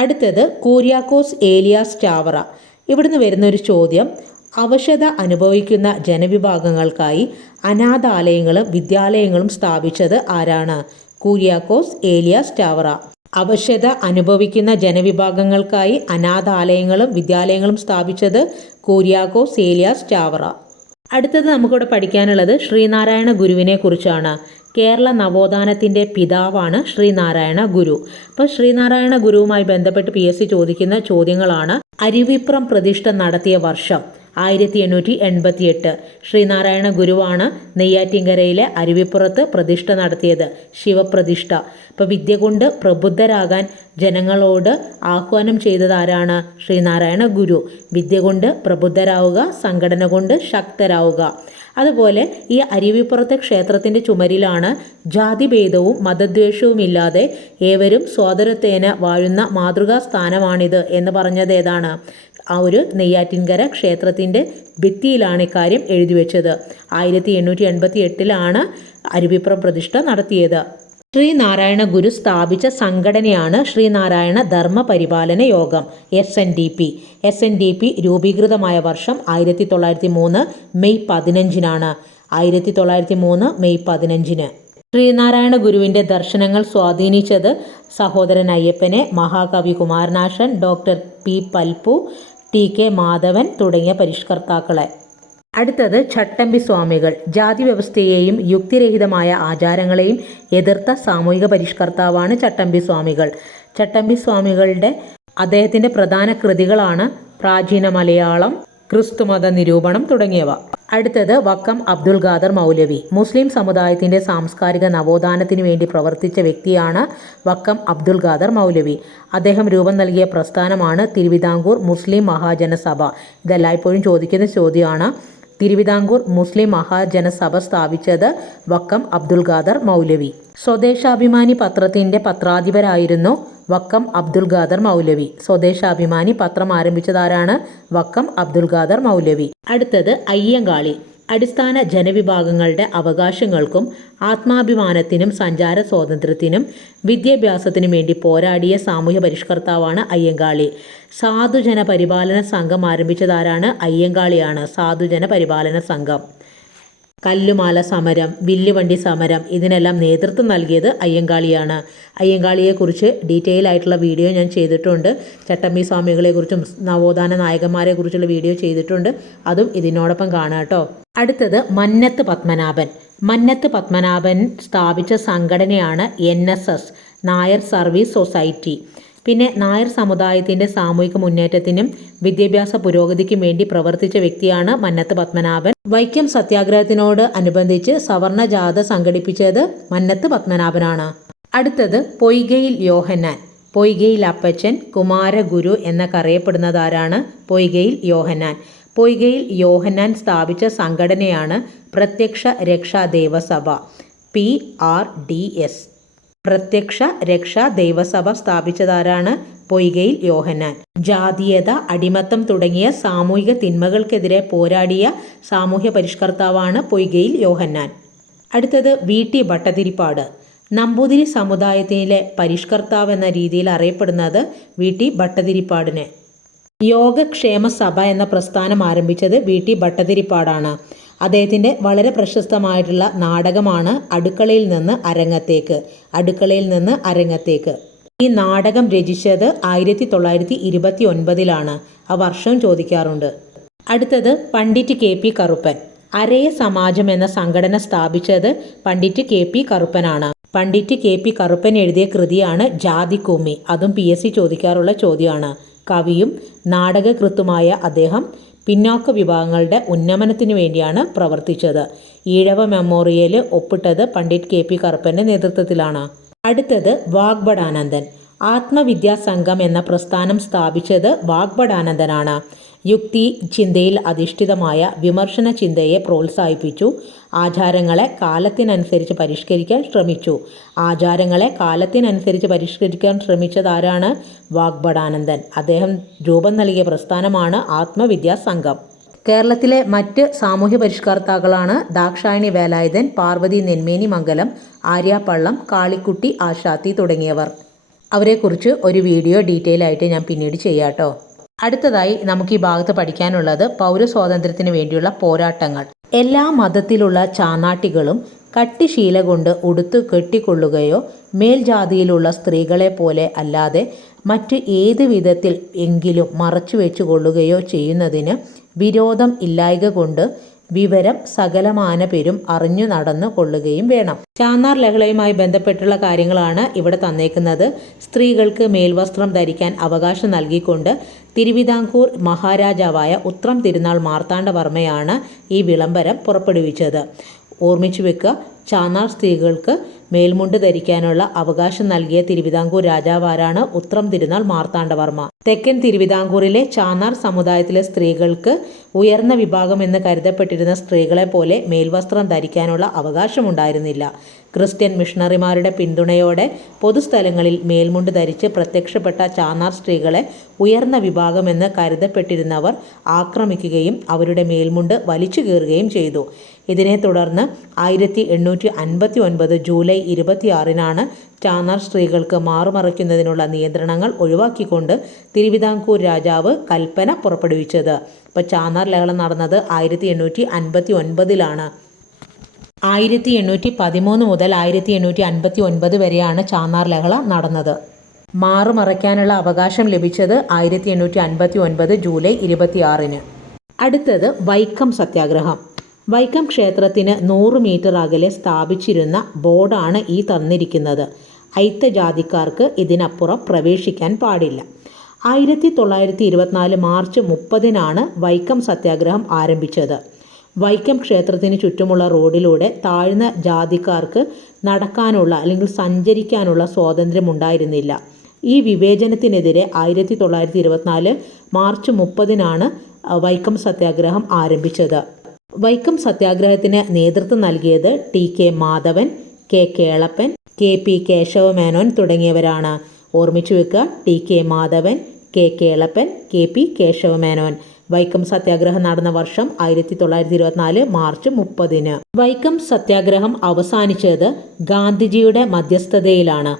അടുത്തത് കുര്യാക്കോസ് ഏലിയാസ് ചാവറ. ഇവിടുന്ന് വരുന്നൊരു ചോദ്യം, അവശത അനുഭവിക്കുന്ന ജനവിഭാഗങ്ങൾക്കായി അനാഥാലയങ്ങളും വിദ്യാലയങ്ങളും സ്ഥാപിച്ചത് ആരാണ്? കുര്യാക്കോസ് ഏലിയാസ് ചാവറ. അവശത അനുഭവിക്കുന്ന ജനവിഭാഗങ്ങൾക്കായി അനാഥാലയങ്ങളും വിദ്യാലയങ്ങളും സ്ഥാപിച്ചത് കുര്യാക്കോസ് ഏലിയാസ് ചാവറ. അടുത്തത് നമുക്കിവിടെ പഠിക്കാനുള്ളത് ശ്രീനാരായണ ഗുരുവിനെ കുറിച്ചാണ്. കേരള നവോത്ഥാനത്തിൻ്റെ പിതാവാണ് ശ്രീനാരായണ ഗുരു. അപ്പോൾ ശ്രീനാരായണ ഗുരുവുമായി ബന്ധപ്പെട്ട് PSC ചോദിക്കുന്ന ചോദ്യങ്ങളാണ്, അരുവിപ്പുറം പ്രതിഷ്ഠ നടത്തിയ വർഷം 1888. ശ്രീനാരായണ ഗുരുവാണ് നെയ്യാറ്റിൻകരയിലെ അരുവിപ്പുറത്ത് പ്രതിഷ്ഠ നടത്തിയത്, ശിവപ്രതിഷ്ഠ. അപ്പോൾ വിദ്യ കൊണ്ട് പ്രബുദ്ധരാകാൻ ജനങ്ങളോട് ആഹ്വാനം ചെയ്തത് ആരാണ്? ശ്രീനാരായണ ഗുരു. വിദ്യ കൊണ്ട് പ്രബുദ്ധരാവുക, സംഘടന കൊണ്ട് ശക്തരാവുക. അതുപോലെ ഈ അരുവിപ്പുറത്തെ ക്ഷേത്രത്തിൻ്റെ ചുമരിലാണ് ജാതിഭേദവും മതദ്വേഷവുമില്ലാതെ ഏവരും സോദരത്തേന വാഴുന്ന മാതൃകാ സ്ഥാനമാണിത് എന്ന് പറഞ്ഞത് ഏതാണ്? ആ ഒരു നെയ്യാറ്റിൻകര ക്ഷേത്രത്തിൻ്റെ ഭിത്തിയിലാണ് ഇക്കാര്യം എഴുതി വെച്ചത്. 1888 അരുവിപ്പുറം പ്രതിഷ്ഠ നടത്തിയത്. ശ്രീനാരായണ ഗുരു സ്ഥാപിച്ച സംഘടനയാണ് ശ്രീനാരായണ ധർമ്മ പരിപാലന യോഗം, SNDP. SNDP രൂപീകൃതമായ വർഷം 1903 മെയ് 15. 1903 മെയ് 15. ശ്രീനാരായണ ഗുരുവിൻ്റെ ദർശനങ്ങൾ സ്വാധീനിച്ചത് സഹോദരൻ അയ്യപ്പനെ, മഹാകവി Kumaran Asan, doctor P. Palpu, TK Madhavan തുടങ്ങിയ പരിഷ്കർത്താക്കളെ. അടുത്തത് ചട്ടമ്പി സ്വാമികൾ. ജാതി വ്യവസ്ഥയെയും യുക്തിരഹിതമായ ആചാരങ്ങളെയും എതിർത്ത സാമൂഹിക പരിഷ്കർത്താവാണ് ചട്ടമ്പി സ്വാമികൾ. ചട്ടമ്പി സ്വാമികളുടെ അദ്ദേഹത്തിൻ്റെ പ്രധാന കൃതികളാണ് പ്രാചീന മലയാളം, ക്രിസ്തുമത നിരൂപണം തുടങ്ങിയവ. അടുത്തത് വക്കം അബ്ദുൽ ഖാദർ മൗലവി. മുസ്ലിം സമുദായത്തിൻ്റെ സാംസ്കാരിക നവോത്ഥാനത്തിന് വേണ്ടി പ്രവർത്തിച്ച വ്യക്തിയാണ് വക്കം അബ്ദുൽ ഖാദർ മൗലവി. അദ്ദേഹം രൂപം നൽകിയ പ്രസ്ഥാനമാണ് തിരുവിതാംകൂർ മുസ്ലിം മഹാജനസഭ. ഇതെല്ലായ്പ്പോഴും ചോദിക്കുന്ന ചോദ്യമാണ്. തിരുവിതാംകൂർ മുസ്ലിം മഹാജനസഭ സ്ഥാപിച്ചത് വക്കം അബ്ദുൽ ഖാദർ മൗലവി. സ്വദേശാഭിമാനി പത്രത്തിൻ്റെ പത്രാധിപരായിരുന്നു വക്കം അബ്ദുൽ ഖാദർ മൗലവി. സ്വദേശാഭിമാനി പത്രം ആരംഭിച്ചതാരാണ്? വക്കം അബ്ദുൽ ഖാദർ മൗലവി. അടുത്തത് അയ്യങ്കാളി. അടിസ്ഥാന ജനവിഭാഗങ്ങളുടെ അവകാശങ്ങൾക്കും ആത്മാഭിമാനത്തിനും സഞ്ചാര സ്വാതന്ത്ര്യത്തിനും വിദ്യാഭ്യാസത്തിനും വേണ്ടി പോരാടിയ സാമൂഹ്യ പരിഷ്കർത്താവാണ് അയ്യങ്കാളി. സാധുജന പരിപാലന സംഘം ആരംഭിച്ചതാരാണ്? അയ്യങ്കാളിയാണ്. സാധുജന പരിപാലന സംഘം. കല്ലുമാല സമരം, വില്ലുവണ്ടി സമരം, ഇതിനെല്ലാം നേതൃത്വം നൽകിയത് അയ്യങ്കാളിയാണ്. അയ്യങ്കാളിയെക്കുറിച്ച് ഡീറ്റെയിൽ ആയിട്ടുള്ള വീഡിയോ ഞാൻ ചെയ്തിട്ടുണ്ട്. ചട്ടമ്പി സ്വാമികളെക്കുറിച്ചും നവോത്ഥാന നായകന്മാരെക്കുറിച്ചുള്ള വീഡിയോ ചെയ്തിട്ടുണ്ട്. അതും ഇതിനോടൊപ്പം കാണുക കേട്ടോ. അടുത്തത് മന്നത്ത് പത്മനാഭൻ. മന്നത്ത് പത്മനാഭൻ സ്ഥാപിച്ച സംഘടനയാണ് NSS, നായർ സർവീസ് സൊസൈറ്റി. പിന്നെ നായർ സമുദായത്തിൻ്റെ സാമൂഹിക മുന്നേറ്റത്തിനും വിദ്യാഭ്യാസ പുരോഗതിക്കും വേണ്ടി പ്രവർത്തിച്ച വ്യക്തിയാണ് മന്നത്ത് പത്മനാഭൻ. വൈക്കം സത്യാഗ്രഹത്തിനോട് അനുബന്ധിച്ച് സവർണ ജാഥ സംഘടിപ്പിച്ചത് മന്നത്ത് പത്മനാഭനാണ്. അടുത്തത് പൊയ്കയിൽ യോഹന്നാൻ. പൊയ്കയിൽ അപ്പച്ചൻ, കുമാരഗുരു എന്നൊക്കെ അറിയപ്പെടുന്നതാരാണ്? പൊയ്കയിൽ യോഹന്നാൻ. പൊയ്കയിൽ യോഹന്നാൻ സ്ഥാപിച്ച സംഘടനയാണ് പ്രത്യക്ഷ രക്ഷാ ദൈവസഭ, PRDS. പ്രത്യക്ഷ രക്ഷാ ദൈവസഭ സ്ഥാപിച്ചതാരാണ്? പൊയ്കയിൽ യോഹന്നാൻ. ജാതീയത, അടിമത്തം തുടങ്ങിയ സാമൂഹിക തിന്മകൾക്കെതിരെ പോരാടിയ സാമൂഹ്യ പരിഷ്കർത്താവാണ് പൊയ്കയിൽ യോഹന്നാൻ. അടുത്തത് VT ഭട്ടതിരിപ്പാട്. നമ്പൂതിരി സമുദായത്തിലെ പരിഷ്കർത്താവ് എന്ന രീതിയിൽ അറിയപ്പെടുന്നത് VT ഭട്ടതിരിപ്പാടിനെ. യോഗക്ഷേമ സഭ എന്ന പ്രസ്ഥാനം ആരംഭിച്ചത് VT ഭട്ടതിരിപ്പാടാണ്. അദ്ദേഹത്തിൻ്റെ വളരെ പ്രശസ്തമായിട്ടുള്ള നാടകമാണ് അടുക്കളയിൽ നിന്ന് അരങ്ങത്തേക്ക്. അടുക്കളയിൽ നിന്ന് അരങ്ങത്തേക്ക്. ഈ നാടകം രചിച്ചത് 1929 ആ വർഷം ചോദിക്കാറുണ്ട്. അടുത്തത് പണ്ഡിറ്റ് KP കറുപ്പൻ. അരയ സമാജം എന്ന സംഘടന സ്ഥാപിച്ചത് പണ്ഡിറ്റ് KP കറുപ്പനാണ്. പണ്ഡിറ്റ് KP കറുപ്പൻ എഴുതിയ കൃതിയാണ് ജാതിക്കുമ്മി. അതും PSC ചോദിക്കാറുള്ള ചോദ്യമാണ്. കവിയും നാടകകൃത്തുമായ അദ്ദേഹം പിന്നോക്ക വിഭാഗങ്ങളുടെ ഉന്നമനത്തിന് വേണ്ടിയാണ് പ്രവർത്തിച്ചത്. ഈഴവ മെമ്മോറിയൽ ഒപ്പിട്ടത് പണ്ഡിറ്റ് KP കറുപ്പൻ്റെ നേതൃത്വത്തിലാണ്. അടുത്തത് വാഗ്ഭടാനന്ദൻ. ആത്മവിദ്യാസംഘം എന്ന പ്രസ്ഥാനം സ്ഥാപിച്ചത് വാഗ്ഭടാനന്ദനാണ്. യുക്തി ചിന്തയിൽ അധിഷ്ഠിതമായ വിമർശന ചിന്തയെ പ്രോത്സാഹിപ്പിച്ചു. ആചാരങ്ങളെ കാലത്തിനനുസരിച്ച് പരിഷ്കരിക്കാൻ ശ്രമിച്ചു. ആചാരങ്ങളെ കാലത്തിനനുസരിച്ച് പരിഷ്കരിക്കാൻ ശ്രമിച്ചതാരാണ്? വാഗ്ഭടാനന്ദൻ. അദ്ദേഹം രൂപം നൽകിയ പ്രസ്ഥാനമാണ് ആത്മവിദ്യാസംഘം. കേരളത്തിലെ മറ്റ് സാമൂഹ്യ പരിഷ്കർത്താക്കളാണ് ദാക്ഷായണി വേലായുധൻ, പാർവതി നെന്മേനി മംഗലം, ആര്യാപ്പള്ളം, കാളിക്കുട്ടി ആശാത്തി തുടങ്ങിയവർ. അവരെക്കുറിച്ച് ഒരു വീഡിയോ ഡീറ്റെയിൽ ആയിട്ട് ഞാൻ പിന്നീട് ചെയ്യാം കേട്ടോ. അടുത്തതായി നമുക്ക് ഈ ഭാഗത്ത് പഠിക്കാനുള്ളത് പൗരസ്വാതന്ത്ര്യത്തിന് വേണ്ടിയുള്ള പോരാട്ടങ്ങൾ. എല്ലാ മതത്തിലുള്ള ചാന്നാട്ടികളും കട്ടിശീല കൊണ്ട് ഉടുത്തു കെട്ടിക്കൊള്ളുകയോ മേൽജാതിയിലുള്ള സ്ത്രീകളെ പോലെ അല്ലാതെ മറ്റ് ഏത് വിധത്തിൽ എങ്കിലും മറച്ചു വെച്ചു കൊള്ളുകയോ ചെയ്യുന്നതിന് വിരോധം ഇല്ലായ്ക കൊണ്ട് വിവരം സകലമാന പേരും അറിഞ്ഞു നടന്നു കൊള്ളുകയും വേണം. ചാന്നാർ ലഹളയുമായി ബന്ധപ്പെട്ടുള്ള കാര്യങ്ങളാണ് ഇവിടെ തന്നേക്കുന്നത്. സ്ത്രീകൾക്ക് മേൽവസ്ത്രം ധരിക്കാൻ അവകാശം നൽകിക്കൊണ്ട് തിരുവിതാംകൂർ മഹാരാജാവായ ഉത്രം തിരുനാൾ മാർത്താണ്ഡവർമ്മയാണ് ഈ വിളംബരം പുറപ്പെടുവിച്ചത്. ഓർമ്മിച്ചു വെക്കുക, ചാന്നാർ സ്ത്രീകൾക്ക് മേൽമുണ്ട് ധരിക്കാനുള്ള അവകാശം നൽകിയ തിരുവിതാംകൂർ രാജാവാരാണ്? ഉത്രം തിരുനാൾ മാർത്താണ്ഡവർമ്മ. തെക്കൻ തിരുവിതാംകൂറിലെ ചാന്നാർ സമുദായത്തിലെ സ്ത്രീകൾക്ക് ഉയർന്ന വിഭാഗം എന്ന് കരുതപ്പെട്ടിരുന്ന സ്ത്രീകളെ പോലെ മേൽവസ്ത്രം ധരിക്കാനുള്ള അവകാശമുണ്ടായിരുന്നില്ല. ക്രിസ്ത്യൻ മിഷണറിമാരുടെ പിന്തുണയോടെ പൊതുസ്ഥലങ്ങളിൽ മേൽമുണ്ട് ധരിച്ച് പ്രത്യക്ഷപ്പെട്ട ചാന്നാർ സ്ത്രീകളെ ഉയർന്ന വിഭാഗമെന്ന് കരുതപ്പെട്ടിരുന്നവർ ആക്രമിക്കുകയും അവരുടെ മേൽമുണ്ട് വലിച്ചു കീറുകയും ചെയ്തു. ഇതിനെ തുടർന്ന് 1859 ജൂലൈ 26 ചാന്നാർ സ്ത്രീകൾക്ക് മാറുമറയ്ക്കുന്നതിനുള്ള നിയന്ത്രണങ്ങൾ ഒഴിവാക്കിക്കൊണ്ട് തിരുവിതാംകൂർ രാജാവ് കൽപ്പന പുറപ്പെടുവിച്ചത്. ഇപ്പോൾ ചാന്നാർ ലഹള നടന്നത് 1859 1813 മുതൽ 1859 വരെയാണ് ചാന്നാർ ലഹള നടന്നത്. മാറുമറയ്ക്കാനുള്ള അവകാശം ലഭിച്ചത് 1859 ജൂലൈ 26. അടുത്തത് വൈക്കം സത്യാഗ്രഹം. വൈക്കം ക്ഷേത്രത്തിന് 100 മീറ്റർ അകലെ സ്ഥാപിച്ചിരുന്ന ബോർഡാണ് ഈ തന്നിരിക്കുന്നത്. അയിത്തജാതിക്കാർക്ക് ഇതിനപ്പുറം പ്രവേശിക്കാൻ പാടില്ല. 1924 മാർച്ച് 30-നാണ് വൈക്കം സത്യാഗ്രഹം ആരംഭിച്ചത്. വൈക്കം ക്ഷേത്രത്തിന് ചുറ്റുമുള്ള റോഡിലൂടെ താഴ്ന്ന ജാതിക്കാർക്ക് നടക്കാനുള്ള അല്ലെങ്കിൽ സഞ്ചരിക്കാനുള്ള സ്വാതന്ത്ര്യം ഉണ്ടായിരുന്നില്ല. ഈ വിവേചനത്തിനെതിരെ 1924 മാർച്ച് 30-നാണ് വൈക്കം സത്യാഗ്രഹം ആരംഭിച്ചത്. വൈക്കം സത്യാഗ്രഹത്തിന് നേതൃത്വം നൽകിയത് ടി.കെ. മാധവൻ, കെ. കേളപ്പൻ, കെ.പി. കേശവമേനോൻ തുടങ്ങിയവരാണ്. ഓർമ്മിച്ചു വെക്കുക: ടി.കെ. മാധവൻ, കെ. കേളപ്പൻ, കെ.പി. കേശവമേനോൻ. വൈക്കം സത്യാഗ്രഹം നടന്ന വർഷം 1924 മാർച്ച് 30-ന്. വൈക്കം സത്യാഗ്രഹം അവസാനിച്ചത് ഗാന്ധിജിയുടെ മധ്യസ്ഥതയിലാണ്.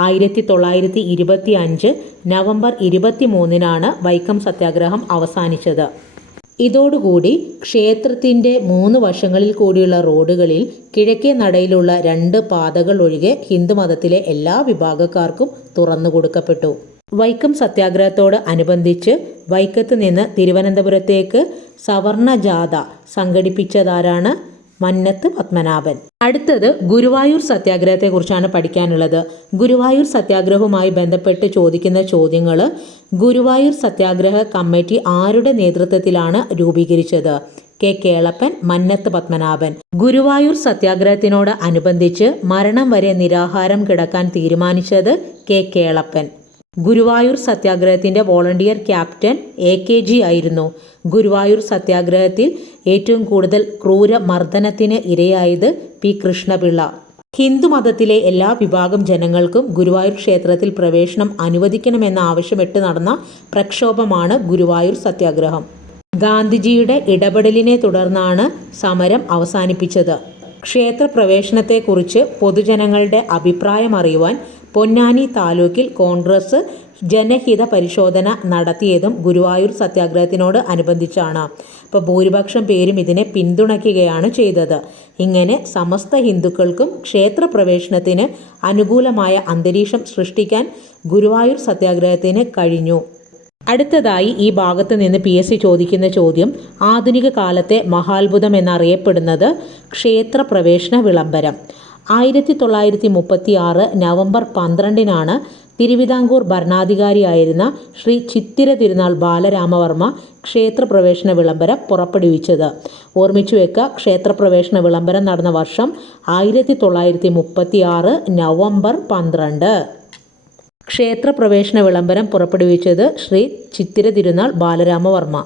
1925 നവംബർ 23-നാണ് വൈക്കം സത്യാഗ്രഹം അവസാനിച്ചത്. ഇതോടുകൂടി ക്ഷേത്രത്തിൻ്റെ 3 വശങ്ങളിൽ കൂടിയുള്ള റോഡുകളിൽ കിഴക്കേ നടയിലുള്ള 2 പാതകൾ ഒഴികെ ഹിന്ദുമതത്തിലെ എല്ലാ വിഭാഗക്കാർക്കും തുറന്നു കൊടുക്കപ്പെട്ടു. വൈക്കം സത്യാഗ്രഹത്തോട് അനുബന്ധിച്ച് വൈക്കത്ത് നിന്ന് തിരുവനന്തപുരത്തേക്ക് സവർണ ജാഥ സംഘടിപ്പിച്ചതാരാണ്? മന്നത്ത് പത്മനാഭൻ. അടുത്തത് ഗുരുവായൂർ സത്യാഗ്രഹത്തെക്കുറിച്ചാണ് പഠിക്കാനുള്ളത്. ഗുരുവായൂർ സത്യാഗ്രഹവുമായി ബന്ധപ്പെട്ട് ചോദിക്കുന്ന ചോദ്യങ്ങൾ: ഗുരുവായൂർ സത്യാഗ്രഹ കമ്മിറ്റി ആരുടെ നേതൃത്വത്തിലാണ് രൂപീകരിച്ചത്? കെ. കേളപ്പൻ, മന്നത്ത് പത്മനാഭൻ. ഗുരുവായൂർ സത്യാഗ്രഹത്തിനോട് അനുബന്ധിച്ച് മരണം വരെ നിരാഹാരം കിടക്കാൻ തീരുമാനിച്ചത് കെ. കേളപ്പൻ. ഗുരുവായൂർ സത്യാഗ്രഹത്തിൻ്റെ വോളണ്ടിയർ ക്യാപ്റ്റൻ AKG ആയിരുന്നു. ഗുരുവായൂർ സത്യാഗ്രഹത്തിൽ ഏറ്റവും കൂടുതൽ ക്രൂരമർദ്ദനത്തിന് ഇരയായത് പി. കൃഷ്ണപിള്ള. ഹിന്ദുമതത്തിലെ എല്ലാ വിഭാഗം ജനങ്ങൾക്കും ഗുരുവായൂർ ക്ഷേത്രത്തിൽ പ്രവേശനം അനുവദിക്കണമെന്ന ആവശ്യമിട്ട് നടന്ന പ്രക്ഷോഭമാണ് ഗുരുവായൂർ സത്യാഗ്രഹം. ഗാന്ധിജിയുടെ ഇടപെടലിനെ തുടർന്നാണ് സമരം അവസാനിപ്പിച്ചത്. ക്ഷേത്രപ്രവേശനത്തെക്കുറിച്ച് പൊതുജനങ്ങളുടെ അഭിപ്രായം അറിയുവാൻ പൊന്നാനി താലൂക്കിൽ കോൺഗ്രസ് ജനഹിത പരിശോധന നടത്തിയതും ഗുരുവായൂർ സത്യാഗ്രഹത്തിനോട് അനുബന്ധിച്ചാണ്. അപ്പോൾ ഭൂരിപക്ഷം പേരും ഇതിനെ പിന്തുണയ്ക്കുകയാണ് ചെയ്തത്. ഇങ്ങനെ സമസ്ത ഹിന്ദുക്കൾക്കും ക്ഷേത്രപ്രവേശനത്തിന് അനുകൂലമായ അന്തരീക്ഷം സൃഷ്ടിക്കാൻ ഗുരുവായൂർ സത്യാഗ്രഹത്തിന് കഴിഞ്ഞു. അടുത്തതായി ഈ ഭാഗത്ത് നിന്ന് PSC ചോദിക്കുന്ന ചോദ്യം: ആധുനിക കാലത്തെ മഹാത്ഭുതം എന്നറിയപ്പെടുന്നത് ക്ഷേത്രപ്രവേശന വിളംബരം. 1936 നവംബർ 12-നാണ് തിരുവിതാംകൂർ ഭരണാധികാരിയായിരുന്ന ശ്രീ ചിത്തിര തിരുനാൾ ബാലരാമവർമ്മ ക്ഷേത്രപ്രവേശന വിളംബരം പുറപ്പെടുവിച്ചത്. ഓർമ്മിച്ചു വെക്കുക: ക്ഷേത്രപ്രവേശന വിളംബരം നടന്ന വർഷം 1936 നവംബർ 12. ക്ഷേത്രപ്രവേശന വിളംബരം പുറപ്പെടുവിച്ചത് ശ്രീ ചിത്തിര തിരുനാൾ ബാലരാമവർമ്മ.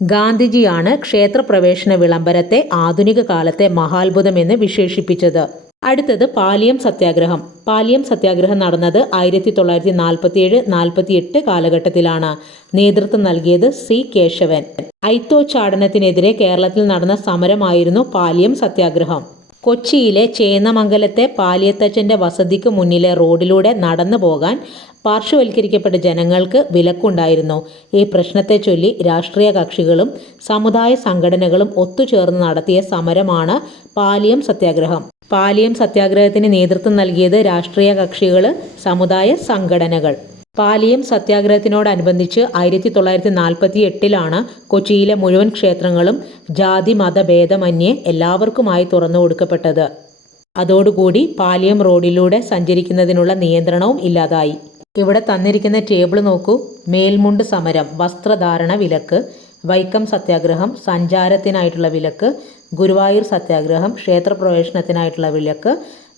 ഗാന്ധിജിയാണ് ക്ഷേത്രപ്രവേശന വിളംബരത്തെ ആധുനിക കാലത്തെ മഹാത്ഭുതമെന്ന് വിശേഷിപ്പിച്ചത്. അടുത്തത് പാലിയം സത്യാഗ്രഹം. പാലിയം സത്യാഗ്രഹം നടന്നത് 1947-48 കാലഘട്ടത്തിലാണ്. നേതൃത്വം നൽകിയത് C. കേശവൻ. അയിത്തോച്ചാടനത്തിനെതിരെ കേരളത്തിൽ നടന്ന സമരമായിരുന്നു പാലിയം സത്യാഗ്രഹം. കൊച്ചിയിലെ ചേന്നമംഗലത്തെ പാലിയത്തച്ഛൻ്റെ വസതിക്ക് മുന്നിലെ റോഡിലൂടെ നടന്നു പോകാൻ പാർശ്വവൽക്കരിക്കപ്പെട്ട ജനങ്ങൾക്ക് വിലക്കുണ്ടായിരുന്നു. ഈ പ്രശ്നത്തെ ചൊല്ലി രാഷ്ട്രീയ കക്ഷികളും സമുദായ സംഘടനകളും ഒത്തുചേർന്ന് നടത്തിയ സമരമാണ് പാലിയം സത്യാഗ്രഹം. പാലിയം സത്യാഗ്രഹത്തിന് നേതൃത്വം നൽകിയത് രാഷ്ട്രീയ കക്ഷികൾ, സമുദായ സംഘടനകൾ. പാലിയം സത്യാഗ്രഹത്തിനോടനുബന്ധിച്ച് 1948-ലാണ് കൊച്ചിയിലെ മുഴുവൻ ക്ഷേത്രങ്ങളും ജാതി മത ഭേദമന്യേ എല്ലാവർക്കുമായി തുറന്നു കൊടുക്കപ്പെട്ടത്. അതോടുകൂടി പാലിയം റോഡിലൂടെ സഞ്ചരിക്കുന്നതിനുള്ള നിയന്ത്രണവും ഇല്ലാതായി. ഇവിടെ തന്നിരിക്കുന്ന ടേബിൾ നോക്കൂ. മേൽമുണ്ട് സമരം, വസ്ത്രധാരണ വിലക്ക്. വൈക്കം സത്യാഗ്രഹം സഞ്ചാരത്തിനായിട്ടുള്ള വിലക്ക്. ഗുരുവായൂർ സത്യാഗ്രഹം ക്ഷേത്രപ്രവേശനത്തിനായിട്ടുള്ള വിലക്ക്.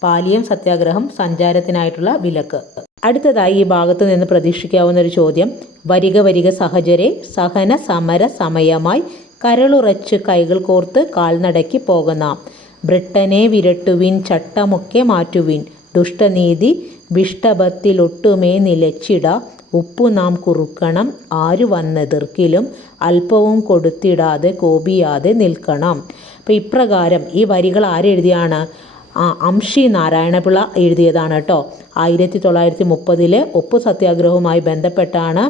പാലിയം സത്യാഗ്രഹം സഞ്ചാരത്തിനായിട്ടുള്ള വിലക്ക്. അടുത്തതായി ഈ ഭാഗത്തു നിന്ന് പ്രതീക്ഷിക്കാവുന്ന ഒരു ചോദ്യം: വരിക വരിക സഹചരെ, സഹന സമര സമയമായി കരളുറച്ച് കൈകൾ കോർത്ത് കാൽനടക്കി പോകുന്ന. ബ്രിട്ടനെ വിരട്ടുവിൻ, ചട്ടമൊക്കെ മാറ്റുവിൻ, ദുഷ്ടനീതി വിഷ്ടഭത്തിലൊട്ടുമേ നിലച്ചിട. ഉപ്പു നാം കുറുക്കണം, ആരു വന്നെതിർക്കിലും അല്പവും കൊടുത്തിടാതെ കോപിയാതെ നിൽക്കണം. അപ്പോൾ ഇപ്രകാരം ഈ വരികൾ ആരെഴുതിയാണ്? അംഷി നാരായണപിള്ള എഴുതിയതാണ് കേട്ടോ. 1930 ഉപ്പു സത്യാഗ്രഹവുമായി ബന്ധപ്പെട്ടാണ്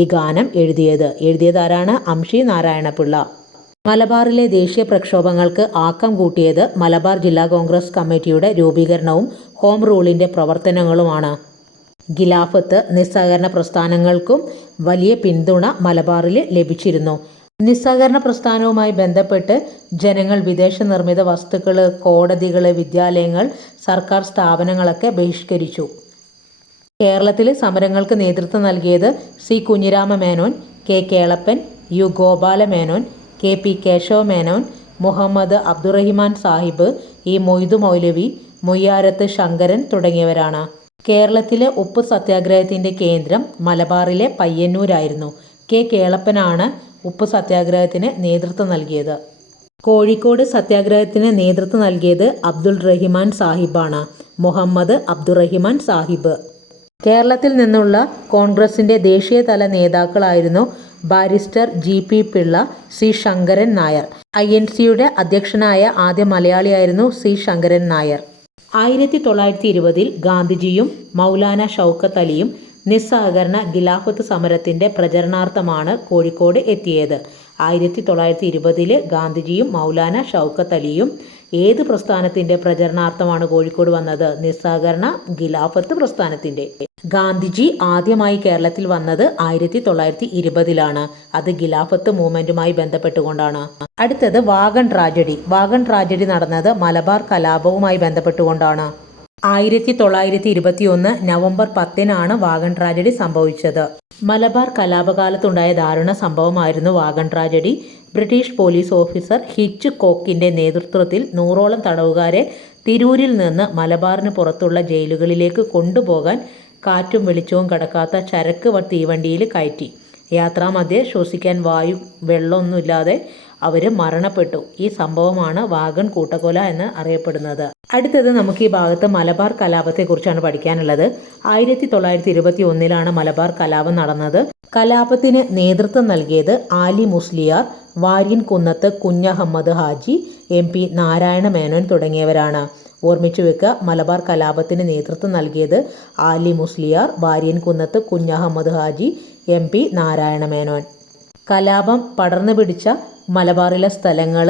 ഈ ഗാനം എഴുതിയതാരാണ്? അംഷി നാരായണപിള്ള. മലബാറിലെ ദേശീയ പ്രക്ഷോഭങ്ങൾക്ക് ആക്കം കൂട്ടിയത് മലബാർ ജില്ലാ കോൺഗ്രസ് കമ്മിറ്റിയുടെ രൂപീകരണവും ഹോം റൂളിൻ്റെ പ്രവർത്തനങ്ങളുമാണ്. ഖിലാഫത്ത്, നിസ്സഹകരണ പ്രസ്ഥാനങ്ങൾക്കും വലിയ പിന്തുണ മലബാറിൽ ലഭിച്ചിരുന്നു. നിസ്സഹകരണ പ്രസ്ഥാനവുമായി ബന്ധപ്പെട്ട് ജനങ്ങൾ വിദേശ നിർമ്മിത വസ്തുക്കൾ, കോടതികൾ, വിദ്യാലയങ്ങൾ, സർക്കാർ സ്ഥാപനങ്ങളൊക്കെ ബഹിഷ്കരിച്ചു. കേരളത്തിലെ സമരങ്ങൾക്ക് നേതൃത്വം നൽകിയത് C Kunhirama Menon, K Kelappan, U Gopala Menon, K P Kesava Menon, Muhammad Abdurahiman Sahib, E Moithu Moulavi, Moyyarath Sankaran തുടങ്ങിയവരാണ്. കേരളത്തിലെ ഉപ്പ് സത്യാഗ്രഹത്തിൻ്റെ കേന്ദ്രം മലബാറിലെ പയ്യന്നൂരായിരുന്നു. കെ കേളപ്പനാണ് ഉപ്പ് സത്യാഗ്രഹത്തിന് നേതൃത്വം നൽകിയത്. കോഴിക്കോട് സത്യാഗ്രഹത്തിന് നേതൃത്വം നൽകിയത് അബ്ദുൾ റഹിമാൻ സാഹിബാണ്. മുഹമ്മദ് അബ്ദുറഹിമാൻ സാഹിബ്. കേരളത്തിൽ നിന്നുള്ള കോൺഗ്രസിൻ്റെ ദേശീയതല നേതാക്കളായിരുന്നു barrister G P Pillai, C Sankaran Nair. INC-യുടെ അധ്യക്ഷനായ ആദ്യ മലയാളിയായിരുന്നു സി ശങ്കരൻ നായർ. 1920 ഗാന്ധിജിയും മൗലാന ഷൗക്കത്ത് അലിയും നിസ്സഹകരണ ഖിലാഫത്ത് സമരത്തിൻ്റെ പ്രചരണാർത്ഥമാണ് കോഴിക്കോട് എത്തിയത്. 1920 ഗാന്ധിജിയും മൗലാന ഷൗക്കത്ത് അലിയും ഏത് പ്രസ്ഥാനത്തിൻ്റെ പ്രചരണാർത്ഥമാണ് കോഴിക്കോട് വന്നത്? നിസ്സഹകരണ ഖിലാഫത്ത് പ്രസ്ഥാനത്തിൻ്റെ. ഗാന്ധിജി ആദ്യമായി കേരളത്തിൽ വന്നത് 1920 അത് ഖിലാഫത്ത് മൂവ്മെൻറ്റുമായി ബന്ധപ്പെട്ടുകൊണ്ടാണ്. അടുത്തത് വാഗൺ ട്രാജഡി. വാഗൺ ട്രാജഡി നടന്നത് മലബാർ കലാപവുമായി ബന്ധപ്പെട്ടുകൊണ്ടാണ്. 1921 നവംബർ 10 വാഗൺ ട്രാജഡി സംഭവിച്ചത്. മലബാർ കലാപകാലത്തുണ്ടായ ദാരുണ സംഭവമായിരുന്നു wagon tragedy. British police officer ഹിച്ച് കോക്കിൻ്റെ നേതൃത്വത്തിൽ 100ഓളം തടവുകാരെ തിരൂരിൽ നിന്ന് മലബാറിന് പുറത്തുള്ള ജയിലുകളിലേക്ക് കൊണ്ടുപോകാൻ കാറ്റും വെളിച്ചവും കടക്കാത്ത ചരക്ക് തീവണ്ടിയിൽ കയറ്റി. യാത്രാമധ്യേ ശ്വസിക്കാൻ വെള്ളമൊന്നുമില്ലാതെ അവർ മരണപ്പെട്ടു. ഈ സംഭവമാണ് വാഗൺ കൂട്ടക്കൊല എന്ന് അറിയപ്പെടുന്നത്. അടുത്തത് നമുക്ക് ഈ ഭാഗത്ത് മലബാർ കലാപത്തെക്കുറിച്ചാണ് പഠിക്കാനുള്ളത്. 1921 മലബാർ കലാപം നടന്നത്. കലാപത്തിന് നേതൃത്വം നൽകിയത് ആലി മുസ്ലിയാർ, വാര്യൻ കുന്നത്ത് കുഞ്ഞഹമ്മദ് ഹാജി, MP നാരായണ മേനോൻ തുടങ്ങിയവരാണ്. ഓർമ്മിച്ചു വെക്കുക, മലബാർ കലാപത്തിന് നേതൃത്വം നൽകിയത് ആലി മുസ്ലിയാർ, വാര്യൻ കുന്നത്ത് കുഞ്ഞഹമ്മദ് ഹാജി, MP നാരായണ മേനോൻ. കലാപം പടർന്നു പിടിച്ച മലബാറിലെ സ്ഥലങ്ങൾ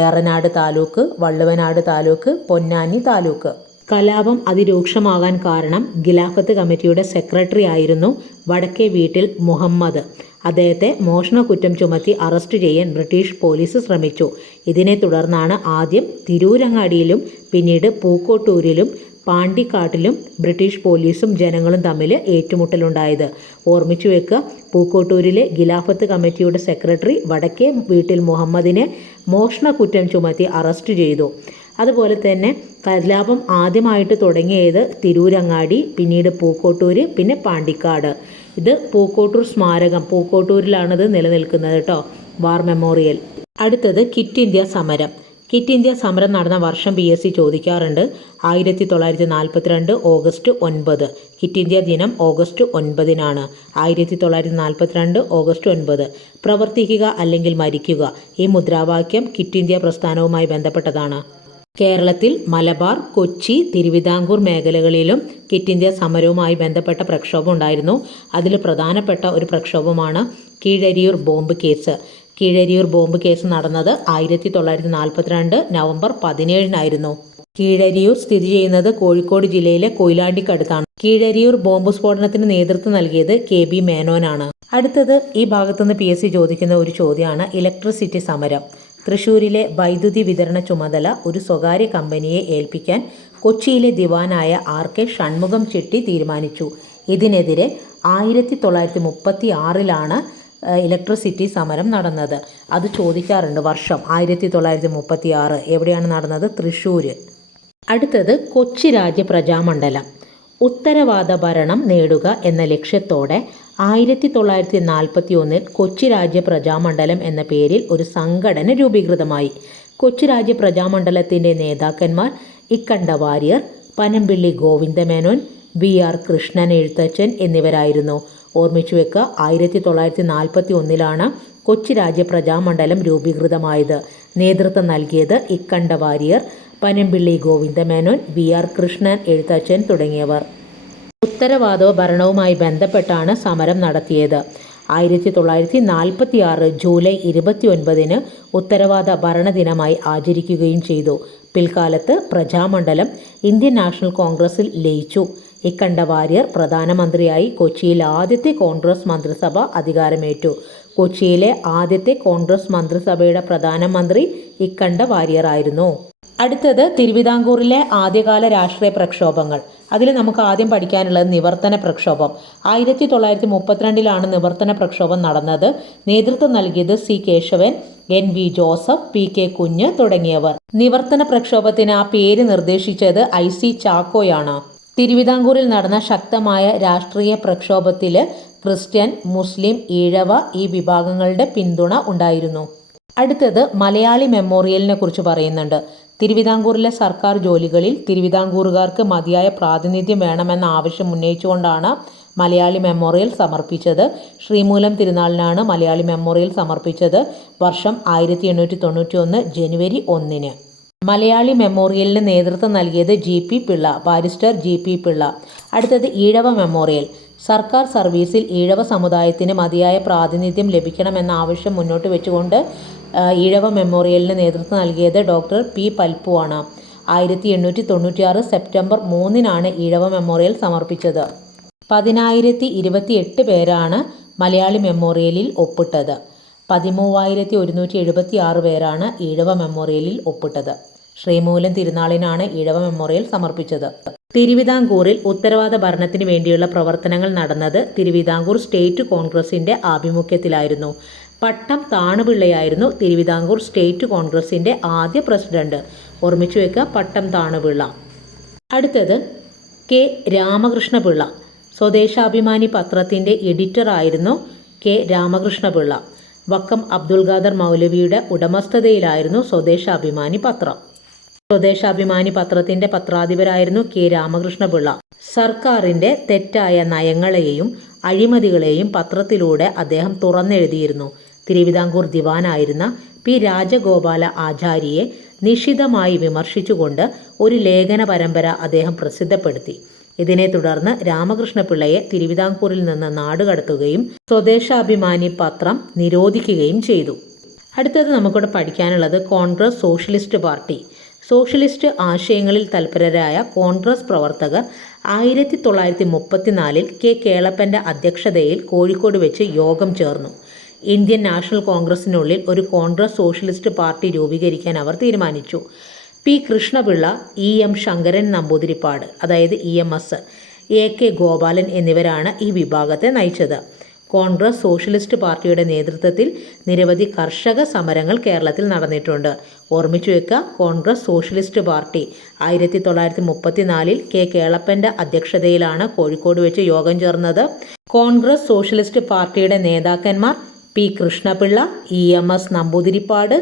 ഏറനാട് താലൂക്ക്, വള്ളുവനാട് താലൂക്ക്, പൊന്നാനി താലൂക്ക്. കലാപം അതിരൂക്ഷമാകാൻ കാരണം ഖിലാഫത്ത് കമ്മിറ്റിയുടെ സെക്രട്ടറി ആയിരുന്നു വടക്കേ വീട്ടിൽ മുഹമ്മദ്. അദ്ദേഹത്തെ മോഷണക്കുറ്റം ചുമത്തി അറസ്റ്റ് ചെയ്യാൻ ബ്രിട്ടീഷ് പോലീസ് ശ്രമിച്ചു. ഇതിനെ തുടർന്നാണ് ആദ്യം തിരൂരങ്ങാടിയിലും പിന്നീട് പൂക്കോട്ടൂരിലും പാണ്ടിക്കാട്ടിലും ബ്രിട്ടീഷ് പോലീസും ജനങ്ങളും തമ്മിൽ ഏറ്റുമുട്ടലുണ്ടായത്. ഓർമ്മിച്ചു വെക്കുക, പൂക്കോട്ടൂരിലെ ഖിലാഫത്ത് കമ്മിറ്റിയുടെ സെക്രട്ടറി വടക്കേ വീട്ടിൽ മുഹമ്മദിനെ മോഷണക്കുറ്റം ചുമത്തി അറസ്റ്റ് ചെയ്തു. അതുപോലെ തന്നെ കലാപം ആദ്യമായിട്ട് തുടങ്ങിയത് തിരൂരങ്ങാടി, പിന്നീട് പൂക്കോട്ടൂർ, പിന്നെ പാണ്ടിക്കാട്. ഇത് പൂക്കോട്ടൂർ സ്മാരകം, പൂക്കോട്ടൂരിലാണിത് നിലനിൽക്കുന്നത് കേട്ടോ, വാർ മെമ്മോറിയൽ. അടുത്തത് ക്വിറ്റ് ഇന്ത്യ സമരം. ക്വിറ്റ് ഇന്ത്യ സമരം നടന്ന വർഷം PSC ചോദിക്കാറുണ്ട്. 1942 ഓഗസ്റ്റ് 9. ക്വിറ്റ് ഇന്ത്യ ദിനം ഓഗസ്റ്റ് 9. 1942 ഓഗസ്റ്റ് 9. പ്രവർത്തിക്കുക അല്ലെങ്കിൽ മരിക്കുക. ഈ മുദ്രാവാക്യം ക്വിറ്റ് ഇന്ത്യ പ്രസ്ഥാനവുമായി ബന്ധപ്പെട്ടതാണ്. കേരളത്തിൽ മലബാർ, കൊച്ചി, തിരുവിതാംകൂർ മേഖലകളിലും ക്വിറ്റ് ഇന്ത്യ സമരവുമായി ബന്ധപ്പെട്ട പ്രക്ഷോഭം ഉണ്ടായിരുന്നു. അതിൽ പ്രധാനപ്പെട്ട ഒരു പ്രക്ഷോഭമാണ് Keezhariyur bomb case. Keezhariyur bomb case നടന്നത് 1942 നവംബർ 17 കീഴരിയൂർ സ്ഥിതി ചെയ്യുന്നത് കോഴിക്കോട് ജില്ലയിലെ കൊയിലാണ്ടിക്കടുത്താണ്. കീഴരിയൂർ ബോംബ് സ്ഫോടനത്തിന് നേതൃത്വം നൽകിയത് KB മേനോനാണ്. അടുത്തത് ഈ ഭാഗത്തുനിന്ന് PSC ചോദിക്കുന്ന ഒരു ചോദ്യമാണ് ഇലക്ട്രിസിറ്റി സമരം. തൃശ്ശൂരിലെ വൈദ്യുതി വിതരണ ചുമതല ഒരു സ്വകാര്യ കമ്പനിയെ ഏൽപ്പിക്കാൻ കൊച്ചിയിലെ ദിവാനായ RK ഷൺമുഖം ചെട്ടി തീരുമാനിച്ചു. ഇതിനെതിരെ 1936 ഇലക്ട്രിസിറ്റി സമരം നടന്നത്. അത് ചോദിക്കാറുണ്ട് വർഷം 1936. എവിടെയാണ് നടന്നത്? തൃശ്ശൂർ. അടുത്തത് കൊച്ചി രാജ്യ പ്രജാമണ്ഡലം. ഉത്തരവാദ ഭരണം നേടുക എന്ന ലക്ഷ്യത്തോടെ 1941 കൊച്ചി രാജ്യ പ്രജാമണ്ഡലം എന്ന പേരിൽ ഒരു സംഘടന രൂപീകൃതമായി. കൊച്ചി രാജ്യ പ്രജാമണ്ഡലത്തിൻ്റെ നേതാക്കന്മാർ ഇക്കണ്ട വാര്യർ, പനമ്പിള്ളി ഗോവിന്ദമേനോൻ, VR കൃഷ്ണൻ എഴുത്തച്ഛൻ എന്നിവരായിരുന്നു. ഓർമ്മിച്ചു വെക്കുക, 1941 കൊച്ചി രാജ്യ പ്രജാമണ്ഡലം രൂപീകൃതമായത്. നേതൃത്വം നൽകിയത് ഇക്കണ്ട വാര്യർ, പനമ്പിള്ളി ഗോവിന്ദമേനോൻ, VR കൃഷ്ണൻ എഴുത്തച്ഛൻ തുടങ്ങിയവർ. ഉത്തരവാദ ഭരണവുമായി ബന്ധപ്പെട്ടാണ് സമരം നടത്തിയത്. 1946 ജൂലൈ 29 ഉത്തരവാദ ഭരണദിനമായി ആചരിക്കുകയും ചെയ്തു. പിൽക്കാലത്ത് പ്രജാമണ്ഡലം ഇന്ത്യൻ നാഷണൽ കോൺഗ്രസിൽ ലയിച്ചു. ഇക്കണ്ട വാര്യർ പ്രധാനമന്ത്രിയായി കൊച്ചിയിൽ ആദ്യത്തെ കോൺഗ്രസ് മന്ത്രിസഭ അധികാരമേറ്റു. കൊച്ചിയിലെ ആദ്യത്തെ കോൺഗ്രസ് മന്ത്രിസഭയുടെ പ്രധാനമന്ത്രി ഇക്കണ്ട വാര്യറായിരുന്നു. അടുത്തത് തിരുവിതാംകൂറിലെ ആദ്യകാല രാഷ്ട്രീയ പ്രക്ഷോഭങ്ങൾ. അതിൽ നമുക്ക് ആദ്യം പഠിക്കാനുള്ളത് നിവർത്തന പ്രക്ഷോഭം. 1932 നിവർത്തന പ്രക്ഷോഭം നടന്നത്. നേതൃത്വം നൽകിയത് സി കേശവൻ, NV ജോസഫ്, PK കുഞ്ഞ് തുടങ്ങിയവർ. നിവർത്തന പ്രക്ഷോഭത്തിന് ആ പേര് നിർദ്ദേശിച്ചത് IC ചാക്കോയാണ്. തിരുവിതാംകൂറിൽ നടന്ന ശക്തമായ രാഷ്ട്രീയ പ്രക്ഷോഭത്തിൽ ക്രിസ്ത്യൻ, മുസ്ലിം, ഈഴവ ഈ വിഭാഗങ്ങളുടെ പിന്തുണ ഉണ്ടായിരുന്നു. അടുത്തത് മലയാളി മെമ്മോറിയലിനെ കുറിച്ച് പറയുന്നുണ്ട്. തിരുവിതാംകൂറിലെ സർക്കാർ ജോലികളിൽ തിരുവിതാംകൂറുകാർക്ക് മതിയായ പ്രാതിനിധ്യം വേണമെന്ന ആവശ്യം ഉന്നയിച്ചുകൊണ്ടാണ് മലയാളി മെമ്മോറിയൽ സമർപ്പിച്ചത്. ശ്രീമൂലം തിരുനാളിനാണ് മലയാളി മെമ്മോറിയൽ സമർപ്പിച്ചത്. വർഷം 1891 ജനുവരി 1. മലയാളി മെമ്മോറിയലിന് നേതൃത്വം നൽകിയത് GP Pillai, barrister GP Pillai. അടുത്തത് ഈഴവ മെമ്മോറിയൽ. സർക്കാർ സർവീസിൽ ഈഴവ സമുദായത്തിന് മതിയായ പ്രാതിനിധ്യം ലഭിക്കണമെന്ന ആവശ്യം മുന്നോട്ട് വെച്ചുകൊണ്ട് ഈഴവ മെമ്മോറിയലിന് നേതൃത്വം നൽകിയത് ഡോക്ടർ P പൽപ്പു ആണ്. 1896 സെപ്റ്റംബർ 3 ഈഴവ മെമ്മോറിയൽ സമർപ്പിച്ചത്. 10,028 പേരാണ് മലയാളി മെമ്മോറിയലിൽ ഒപ്പിട്ടത്. 13,176 പേരാണ് ഈഴവ മെമ്മോറിയലിൽ ഒപ്പിട്ടത്. ശ്രീമൂലം തിരുനാളിനാണ് ഈഴവ മെമ്മോറിയൽ സമർപ്പിച്ചത്. തിരുവിതാംകൂറിൽ ഉത്തരവാദ ഭരണത്തിന് വേണ്ടിയുള്ള പ്രവർത്തനങ്ങൾ നടന്നത് തിരുവിതാംകൂർ സ്റ്റേറ്റ് കോൺഗ്രസിന്റെ ആഭിമുഖ്യത്തിലായിരുന്നു. പട്ടം താണുപിള്ളയായിരുന്നു തിരുവിതാംകൂർ സ്റ്റേറ്റ് കോൺഗ്രസിന്റെ ആദ്യ പ്രസിഡന്റ്. ഓർമ്മിച്ചു വെക്കുക, പട്ടം താണുപിള്ള. അടുത്തത് K രാമകൃഷ്ണപിള്ള. സ്വദേശാഭിമാനി പത്രത്തിന്റെ എഡിറ്റർ ആയിരുന്നു K രാമകൃഷ്ണപിള്ള. വക്കം അബ്ദുൽ ഖാദർ മൗലവിയുടെ ഉടമസ്ഥതയിലായിരുന്നു സ്വദേശാഭിമാനി പത്രം. സ്വദേശാഭിമാനി പത്രത്തിന്റെ പത്രാധിപരായിരുന്നു K രാമകൃഷ്ണപിള്ള. സർക്കാരിന്റെ തെറ്റായ നയങ്ങളെയും അഴിമതികളെയും പത്രത്തിലൂടെ അദ്ദേഹം തുറന്നെഴുതിയിരുന്നു. തിരുവിതാംകൂർ ദിവാനായിരുന്ന P രാജഗോപാല ആചാര്യയെ നിശിതമായി വിമർശിച്ചുകൊണ്ട് ഒരു ലേഖന പരമ്പര അദ്ദേഹം പ്രസിദ്ധപ്പെടുത്തി. ഇതിനെ തുടർന്ന് രാമകൃഷ്ണപിള്ളയെ തിരുവിതാംകൂറിൽ നിന്ന് നാടുകടത്തുകയും സ്വദേശാഭിമാനി പത്രം നിരോധിക്കുകയും ചെയ്തു. അടുത്തത് നമുക്കിവിടെ പഠിക്കാനുള്ളത് കോൺഗ്രസ് സോഷ്യലിസ്റ്റ് പാർട്ടി. സോഷ്യലിസ്റ്റ് ആശയങ്ങളിൽ തൽപരരായ കോൺഗ്രസ് പ്രവർത്തകർ 1934 K കേളപ്പൻ്റെ അധ്യക്ഷതയിൽ കോഴിക്കോട് വെച്ച് യോഗം ചേർന്നു. ഇന്ത്യൻ നാഷണൽ കോൺഗ്രസിനുള്ളിൽ ഒരു കോൺഗ്രസ് സോഷ്യലിസ്റ്റ് പാർട്ടി രൂപീകരിക്കാൻ അവർ തീരുമാനിച്ചു. P കൃഷ്ണപിള്ള, EM ശങ്കരൻ നമ്പൂതിരിപ്പാട് അതായത് EMS, AK ഗോപാലൻ എന്നിവരാണ് ഈ വിഭാഗത്തെ നയിച്ചത്. കോൺഗ്രസ് സോഷ്യലിസ്റ്റ് പാർട്ടിയുടെ നേതൃത്വത്തിൽ നിരവധി കർഷക സമരങ്ങൾ കേരളത്തിൽ നടന്നിട്ടുണ്ട്. ഓർമ്മിച്ചു വെക്കുക, കോൺഗ്രസ് സോഷ്യലിസ്റ്റ് പാർട്ടി 1934 K കേളപ്പൻ്റെ അധ്യക്ഷതയിലാണ് കോഴിക്കോട് വെച്ച് യോഗം ചേർന്നത്. കോൺഗ്രസ് സോഷ്യലിസ്റ്റ് പാർട്ടിയുടെ നേതാക്കന്മാർ P Krishnapillai, EMS Namboodiripad,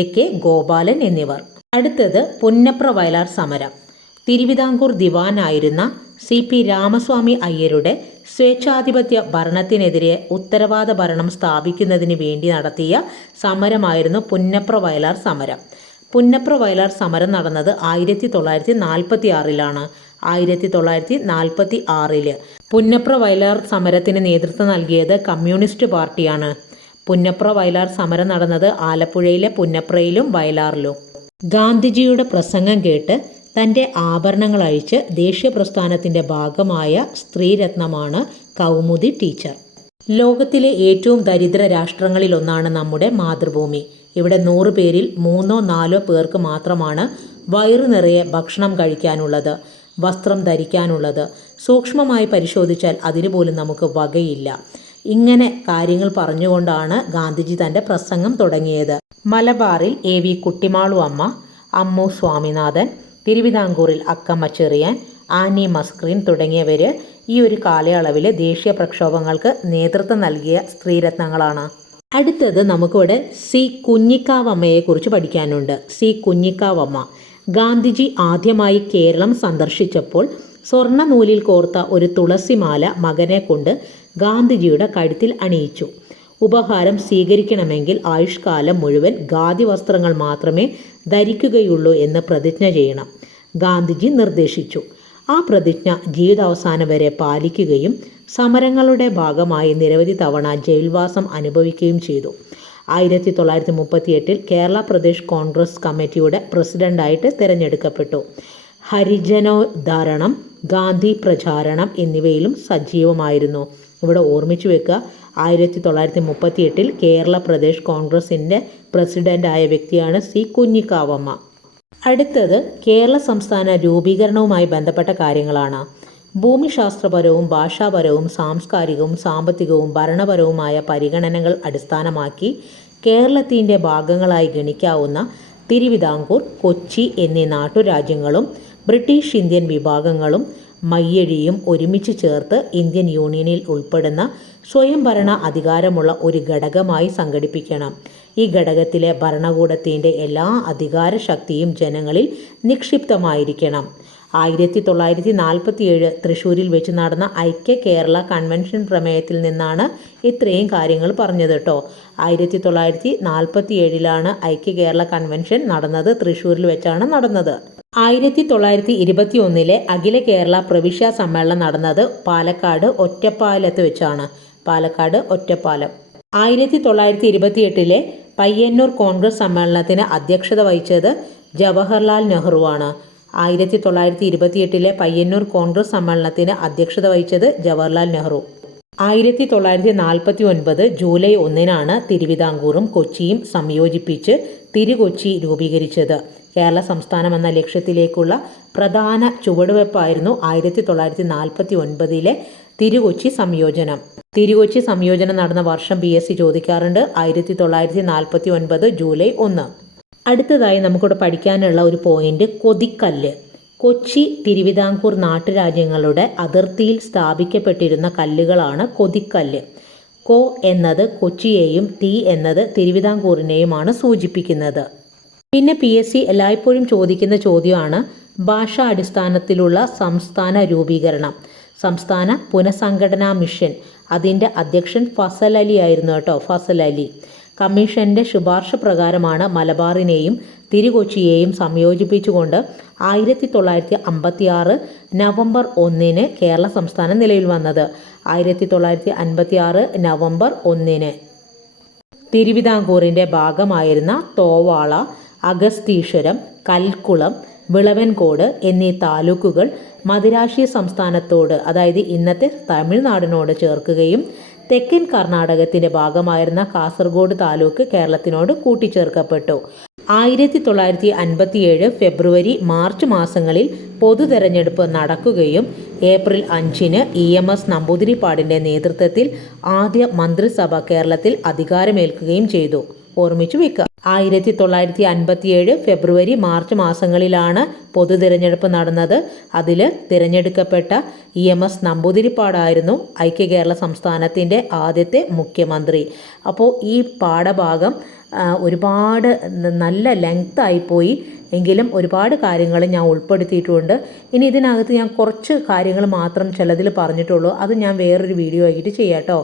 AK Gopalan എന്നിവർ. അടുത്തത് പുന്നപ്ര വയലാർ സമരം. തിരുവിതാംകൂർ ദിവാനായിരുന്ന CP രാമസ്വാമി അയ്യരുടെ സ്വേച്ഛാധിപത്യ ഭരണത്തിനെതിരെ ഉത്തരവാദ ഭരണം സ്ഥാപിക്കുന്നതിന് വേണ്ടി നടത്തിയ സമരമായിരുന്നു പുന്നപ്ര വയലാർ സമരം. പുന്നപ്ര വയലാർ സമരം നടന്നത് 1946 1946 പുന്നപ്ര വയലാർ സമരത്തിന് നേതൃത്വം നൽകിയത് കമ്മ്യൂണിസ്റ്റ് പാർട്ടിയാണ്. പുന്നപ്ര വയലാർ സമരം നടന്നത് ആലപ്പുഴയിലെ പുന്നപ്രയിലും വയലാറിലും. ഗാന്ധിജിയുടെ പ്രസംഗം കേട്ട് തൻ്റെ ആഭരണങ്ങൾ അഴിച്ച് ദേശീയ പ്രസ്ഥാനത്തിൻ്റെ ഭാഗമായ സ്ത്രീരത്നമാണ് കൗമുദി ടീച്ചർ. ലോകത്തിലെ ഏറ്റവും ദരിദ്ര രാഷ്ട്രങ്ങളിലൊന്നാണ് നമ്മുടെ മാതൃഭൂമി. ഇവിടെ 100 പേരിൽ 3-4 പേർക്ക് മാത്രമാണ് വയറു നിറയെ ഭക്ഷണം കഴിക്കാനുള്ളത്, വസ്ത്രം ധരിക്കാനുള്ളത്. സൂക്ഷ്മമായി പരിശോധിച്ചാൽ അതിന് പോലും നമുക്ക് വകയില്ല. ഇങ്ങനെ കാര്യങ്ങൾ പറഞ്ഞുകൊണ്ടാണ് ഗാന്ധിജി തൻ്റെ പ്രസംഗം തുടങ്ങിയത്. മലബാറിൽ AV കുട്ടിമാളു അമ്മ, അമ്മു സ്വാമിനാഥൻ, തിരുവിതാംകൂറിൽ അക്കമ്മ ചെറിയാൻ, ആനി മസ്ക്രീൻ തുടങ്ങിയവർ ഈ ഒരു കാലയളവിൽ ദേശീയ പ്രക്ഷോഭങ്ങൾക്ക് നേതൃത്വം നൽകിയ സ്ത്രീരത്നങ്ങളാണ്. അടുത്തത് നമുക്കിവിടെ C കുഞ്ഞിക്കാവമ്മയെക്കുറിച്ച് പഠിക്കാനുണ്ട്. C കുഞ്ഞിക്കാവമ്മ. ഗാന്ധിജി ആദ്യമായി കേരളം സന്ദർശിച്ചപ്പോൾ സ്വർണ്ണ നൂലിൽ കോർത്ത ഒരു തുളസിമാല മകനെ കൊണ്ട് ഗാന്ധിജിയുടെ കഴുത്തിൽ അണിയിച്ചു. ഉപഹാരം സ്വീകരിക്കണമെങ്കിൽ ആയുഷ്കാലം മുഴുവൻ ഖാദി വസ്ത്രങ്ങൾ മാത്രമേ ധരിക്കുകയുള്ളൂ എന്ന് പ്രതിജ്ഞ ചെയ്യണം ഗാന്ധിജി നിർദ്ദേശിച്ചു. ആ പ്രതിജ്ഞ ജീവിതാവസാനം വരെ പാലിക്കുകയും സമരങ്ങളുടെ ഭാഗമായി നിരവധി തവണ ജയിൽവാസം അനുഭവിക്കുകയും ചെയ്തു. 1938 കേരള പ്രദേശ് കോൺഗ്രസ് കമ്മിറ്റിയുടെ പ്രസിഡന്റായിട്ട് തിരഞ്ഞെടുക്കപ്പെട്ടു. ഹരിജനോദ്ധാരണം, ഗാന്ധി പ്രചാരണം എന്നിവയിലും സജീവമായിരുന്നു. ഇവിടെ ഓർമ്മിച്ചു വെക്കുക. 1938 കേരള പ്രദേശ് കോൺഗ്രസിൻ്റെ പ്രസിഡൻ്റായ വ്യക്തിയാണ് സി കുഞ്ഞിക്കാവമ്മ. അടുത്തത് കേരള സംസ്ഥാന രൂപീകരണവുമായി ബന്ധപ്പെട്ട കാര്യങ്ങളാണ്. ഭൂമിശാസ്ത്രപരവും ഭാഷാപരവും സാംസ്കാരികവും സാമ്പത്തികവും ഭരണപരവുമായ പരിഗണനകൾ അടിസ്ഥാനമാക്കി കേരളത്തിൻ്റെ ഭാഗങ്ങളായി ഗണിക്കാവുന്ന തിരുവിതാംകൂർ, കൊച്ചി എന്നീ നാട്ടുരാജ്യങ്ങളും ബ്രിട്ടീഷ് ഇന്ത്യൻ വിഭാഗങ്ങളും മയ്യഴിയും ഒരുമിച്ച് ചേർത്ത് ഇന്ത്യൻ യൂണിയനിൽ ഉൾപ്പെടുന്ന സ്വയംഭരണ അധികാരമുള്ള ഒരു ഘടകമായി സംഘടിപ്പിക്കണം. ഈ ഘടകത്തിലെ ഭരണകൂടത്തിൻ്റെ എല്ലാ അധികാര ശക്തിയും ജനങ്ങളിൽ നിക്ഷിപ്തമായിരിക്കണം. 1947 തൃശ്ശൂരിൽ വെച്ച് നടന്ന ഐക്യ കേരള കൺവെൻഷൻ പ്രമേയത്തിൽ നിന്നാണ് ഇത്രയും കാര്യങ്ങൾ പറഞ്ഞത് കേട്ടോ. 1947 ഐക്യ കേരള കൺവെൻഷൻ നടന്നത്, തൃശ്ശൂരിൽ വെച്ചാണ് നടന്നത്. 1921 അഖില കേരള പ്രവിശ്യ സമ്മേളനം നടന്നത് പാലക്കാട് ഒറ്റപ്പാലത്ത് വെച്ചാണ്. പാലക്കാട് ഒറ്റപ്പാലം. 1928 പയ്യന്നൂർ കോൺഗ്രസ് സമ്മേളനത്തിന് അധ്യക്ഷത വഹിച്ചത് ജവഹർലാൽ നെഹ്റുവാണ്. 1928 പയ്യന്നൂർ കോൺഗ്രസ് സമ്മേളനത്തിന് അധ്യക്ഷത വഹിച്ചത് ജവഹർലാൽ നെഹ്റു. 1949 ജൂലൈ 1 തിരുവിതാംകൂറും കൊച്ചിയും സംയോജിപ്പിച്ച് തിരുകൊച്ചി രൂപീകരിച്ചത്. കേരള സംസ്ഥാനം എന്ന ലക്ഷ്യത്തിലേക്കുള്ള പ്രധാന ചുവടുവെപ്പായിരുന്നു 1949 തിരുകൊച്ചി സംയോജനം. തിരുകൊച്ചി സംയോജനം നടന്ന വർഷം PSC ചോദിക്കാറുണ്ട്. 1949 ജൂലൈ 1. അടുത്തതായി നമുക്കിവിടെ പഠിക്കാനുള്ള ഒരു പോയിന്റ് കൊതിക്കല്ല്. കൊച്ചി, തിരുവിതാംകൂർ നാട്ടുരാജ്യങ്ങളുടെ അതിർത്തിയിൽ സ്ഥാപിക്കപ്പെട്ടിരുന്ന കല്ലുകളാണ് കൊതിക്കല്ല്. കൊ എന്നത് കൊച്ചിയെയും തി എന്നത് തിരുവിതാംകൂറിനെയുമാണ് സൂചിപ്പിക്കുന്നത്. പിന്നെ PSC എല്ലായ്പ്പോഴും ചോദിക്കുന്ന ചോദ്യമാണ് ഭാഷാ അടിസ്ഥാനത്തിലുള്ള സംസ്ഥാന രൂപീകരണം. സംസ്ഥാന പുനഃസംഘടനാ മിഷൻ, അതിൻ്റെ അധ്യക്ഷൻ ഫസൽ അലി ആയിരുന്നു കേട്ടോ. ഫസൽ അലി. കമ്മീഷൻ്റെ ശുപാർശ പ്രകാരമാണ് മലബാറിനെയും തിരുകൊച്ചിയെയും സംയോജിപ്പിച്ചുകൊണ്ട് 1956 നവംബർ 1 കേരള സംസ്ഥാനം നിലവിൽ വന്നത്. 1956 നവംബർ 1 തിരുവിതാംകൂറിൻ്റെ ഭാഗമായിരുന്ന തോവാള, അഗസ്തീശ്വരം, കൽക്കുളം, വിളവൻകോട് എന്നീ താലൂക്കുകൾ മദിരാശി സംസ്ഥാനത്തോട്, അതായത് ഇന്നത്തെ തമിഴ്നാടിനോട് ചേർക്കുകയും തെക്കൻ കർണാടകത്തിൻ്റെ ഭാഗമായിരുന്ന കാസർഗോഡ് താലൂക്ക് കേരളത്തിനോട് കൂട്ടിച്ചേർക്കപ്പെട്ടു. 1957 ഫെബ്രുവരി, മാർച്ച് മാസങ്ങളിൽ പൊതു തെരഞ്ഞെടുപ്പ് നടക്കുകയും ഏപ്രിൽ 5 EMS നമ്പൂതിരിപ്പാടിൻ്റെ നേതൃത്വത്തിൽ ആദ്യ മന്ത്രിസഭ കേരളത്തിൽ അധികാരമേൽക്കുകയും ചെയ്തു. ഓർമ്മിച്ചു വെക്കുക. 1957 ഫെബ്രുവരി, മാർച്ച് മാസങ്ങളിലാണ് പൊതു തിരഞ്ഞെടുപ്പ് നടന്നത്. അതിൽ തിരഞ്ഞെടുക്കപ്പെട്ട EMS നമ്പൂതിരിപ്പാടായിരുന്നു ഐക്യ കേരള സംസ്ഥാനത്തിൻ്റെ ആദ്യത്തെ മുഖ്യമന്ത്രി. അപ്പോൾ ഈ പാഠഭാഗം ഒരുപാട് നല്ല ലെങ്തായിപ്പോയി എങ്കിലും ഒരുപാട് കാര്യങ്ങൾ ഞാൻ ഉൾപ്പെടുത്തിയിട്ടുണ്ട്. ഇനി ഇതിനകത്ത് ഞാൻ കുറച്ച് കാര്യങ്ങൾ മാത്രം ചിലതിൽ പറഞ്ഞിട്ടുള്ളൂ. അത് ഞാൻ വേറൊരു വീഡിയോ ആയിട്ട് ചെയ്യാം കേട്ടോ.